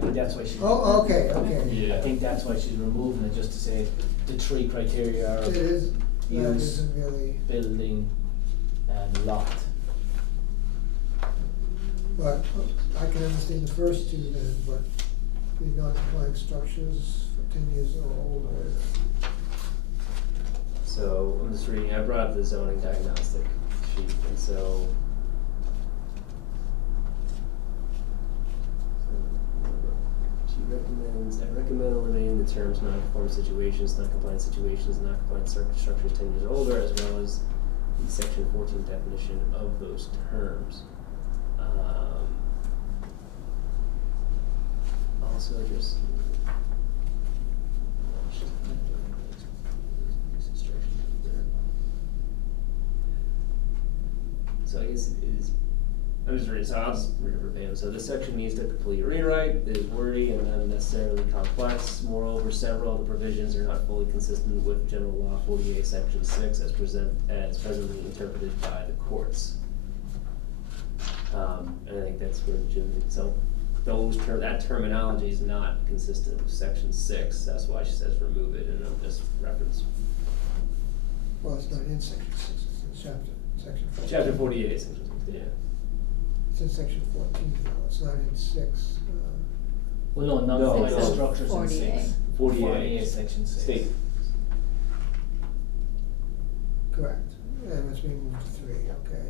think that's why she's. Oh, okay, okay. Yeah. I think that's why she's removing it, just to say the 3 criteria It are is, that use, isn't really, building, and lot. but I can understand the first two then, but the non-compliant structures for 10 years or older. So I'm just reading, I brought up the zoning diagnostic sheet, and so. She recommends, I recommend eliminating the terms non-conforming situations, non-compliant situations, non-compliant structures 10 years or older, as well as the section 14 definition of those terms. Also just. So I guess it is, I'm just reading, so I'll just read it verbatim. So this section needs a complete rewrite, it is wordy and unnecessarily complex. Moreover, several of the provisions are not fully consistent with General Law 48, Section 6 as presently interpreted by the courts. And I think that's where Jim, so that terminology is not consistent with Section 6, that's why she says remove it, and I'll just reference. Well, it's not in section 6, it's in section 14. Chapter 48, Section 6, yeah. It's in section 14 though, it's not in 6. Well, no, No, non-conforming no. structures in 48. 6. 48. section 6. State. Correct, and it's being moved to 3, okay.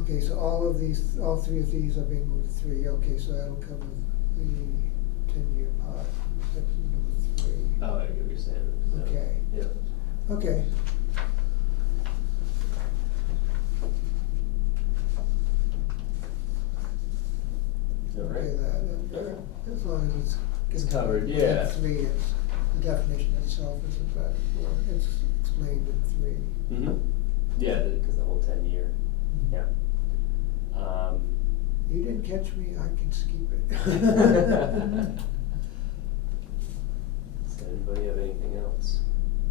Okay, so all 3 of these are being moved to 3, okay, so that'll cover the 10-year part, section number 3. Oh, I get what you're saying. No. Okay. Yeah. Okay. Alright. Okay, Alright. as long as it's. It's given covered, within yeah. 3, the definition itself isn't that, or it's explained in 3. Mm-hmm. Yeah, because the whole 10-year, yeah. You didn't catch me, I can skip it. Does anybody have anything else?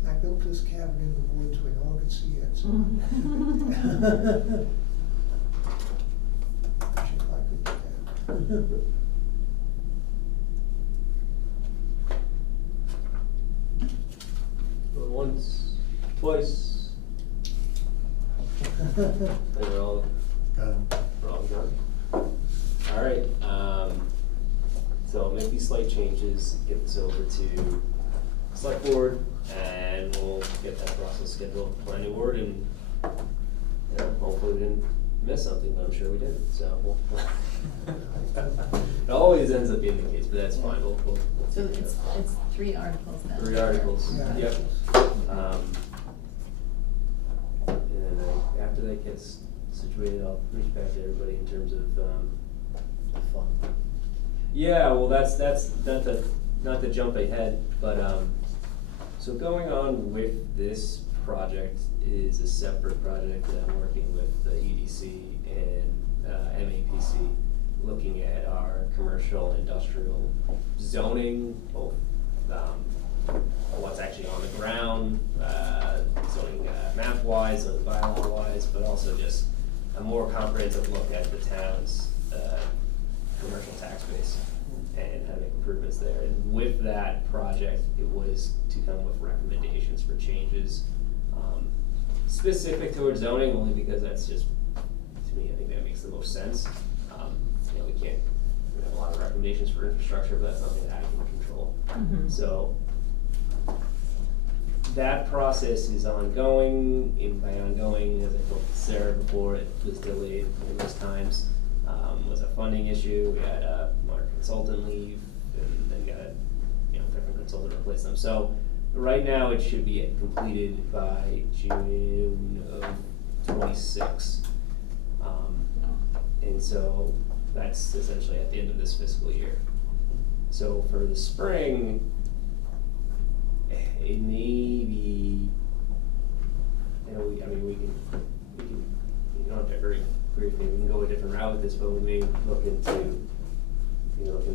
I built this cabin in the woods where no one could see it, so. Should I could do that. Going once, twice, and we're all Done. done. Alright, so I'll make these slight changes, get this over to select board, and we'll get that process scheduled with the planning board, and hopefully we didn't miss something, but I'm sure we did, so we'll. It always ends up being the case, but that's fine, we'll So take care of it. it's 3 articles then? 3 articles, Yeah. yep. And then after that gets situated, I'll reach back to everybody in terms of, Fun. yeah, well, that's not to jump ahead, but, so going on with this project is a separate project that I'm working with the EDC and, MAPC, looking at our commercial industrial zoning, both, what's actually on the ground, zoning map-wise, zoning bylaw-wise, but also just a more comprehensive look at the town's commercial tax base and how to make improvements there. And with that project, it was to come with recommendations for changes specific towards zoning, only because that's just, to me, I think that makes the most sense. You know, we have a lot of recommendations for infrastructure, but that's something that I can control. So, that process is ongoing, and by ongoing, as I told Sarah before, it was delayed numerous times. Was a funding issue, we had our consultant leave, and then got a, different consultant replace them. So, right now, it should be completed by June of 26. And so, that's essentially at the end of this fiscal year. So for the spring, it may be, we can, you don't have to agree with me, we can go a different route with this, but we may look into,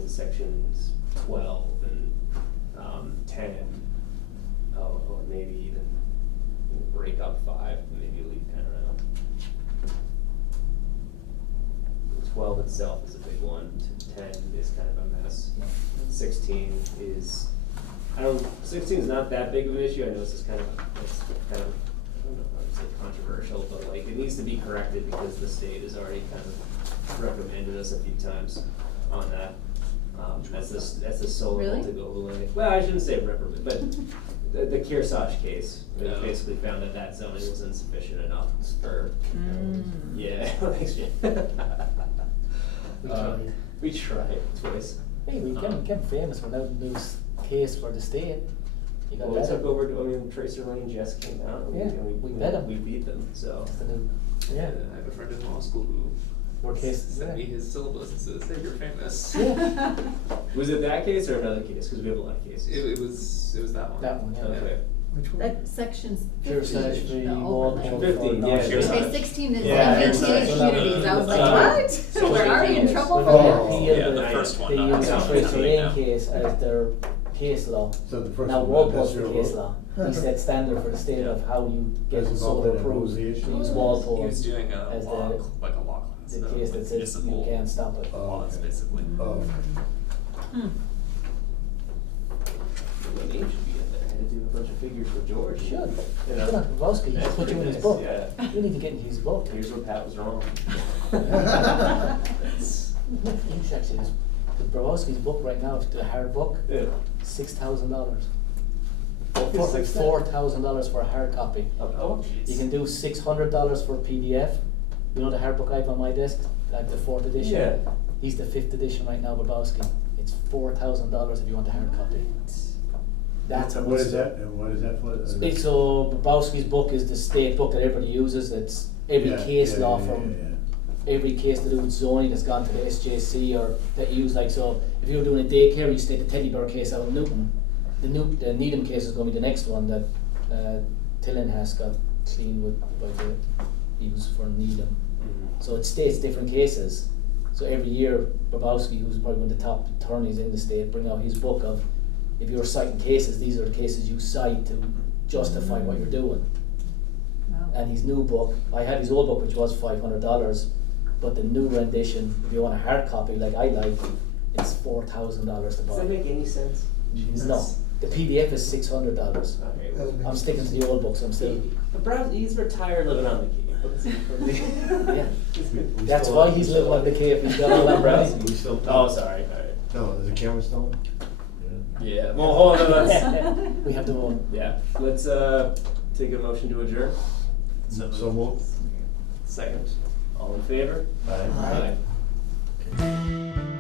sections 12 and 10, or maybe even break up 5, and maybe leave 10 around. 12 itself is a big one, 10 is kind of a mess. 16 is, 16 is not that big of an issue, I know this is kind of, I don't know how to say controversial, but like, it needs to be corrected because the state has already kind of recommended us a few times on that. That's the sole Really? to go away. Well, I shouldn't say reprimand, but the Kearsarge case, they basically found that zoning was insufficient enough for, yeah, thanks, Jim. We tried twice. Hey, we became famous for that news case for the state. You got Well, we better. took over, Tracer Lane and Jess came out, and Yeah, we bet 'em. we beat them, so. It's the new, I have a friend in law school who More cases, sent yeah. me his syllabus and says, "Hey, you're famous." Yeah. Was it that case or another case? Because we have a lot of cases. It was that one. That one, yeah. Okay. Which one? That section's Kearsarge 15, v. the overlay. Walpole. 15, yeah, Okay, Kearsarge. Okay, 16 is Yeah, like Kearsarge. gated communities, I was like, So what? We're already in yes. trouble for They that? appealed Yeah, the the- first one, They not used the the second Tracer one. Lane Now. case as their case law. So the first Now one, Walpole's the industrial case law. law. He set standard for the state of how you get Does it solar involve approved. that Use negotiation? Walpole He was doing a as law, the like a law class. the case that says you municipal can't stop it. laws, okay. basically. Oh, My name should be in there. I had to do a bunch of figures for George. Should. You know. Good on Grabowski, That's put you in his pretty book. nice, yeah. You need to get into his book. Here's where Pat was wrong. He's actually, the Grabowski's book right now, the hard book, Yeah. $6,000. It's like $4,000 for a hard copy. Oh, jeez. You can do $600 for PDF. You know the hard book I have on my desk, like the 4th edition? Yeah. He's the 5th edition right now, Grabowski. It's $4,000 if you want the hard copy. That's and what is that, and what is that for? So Grabowski's book is the state book that everybody uses. It's every Yeah, case yeah, law yeah, from yeah, every case to do with zoning that's gone to the SJC or that you use, like, so if you were doing a daycare, you take the teddy bear case out of Newton. The Needham case is going to be the next one that Tillinghast got cleaned with by the use for Needham. So it states different cases. So every year, Grabowski, who's probably one of the top attorneys in the state, bring out his book of, if you're citing cases, these are the cases you cite to justify what you're doing. Wow. And his new book, I had his old book, which was $500, but the new rendition, if you want a hard copy like I like, it's $4,000 to Does that buy. make any sense? No, the PDF is $600. Okay. well, Doesn't make I'm sticking to the old books, I'm still, But Brad, he's retired living on the Cape. yeah. We That's still why on? he's We living still on the Cape, he's got all that money. We still. Oh, sorry, alright. No, is the camera still on? Yeah, well, hold on, let's, We have the one. yeah, let's, take a motion to adjourn. So moved. Second. All in favor? Aye. Aye.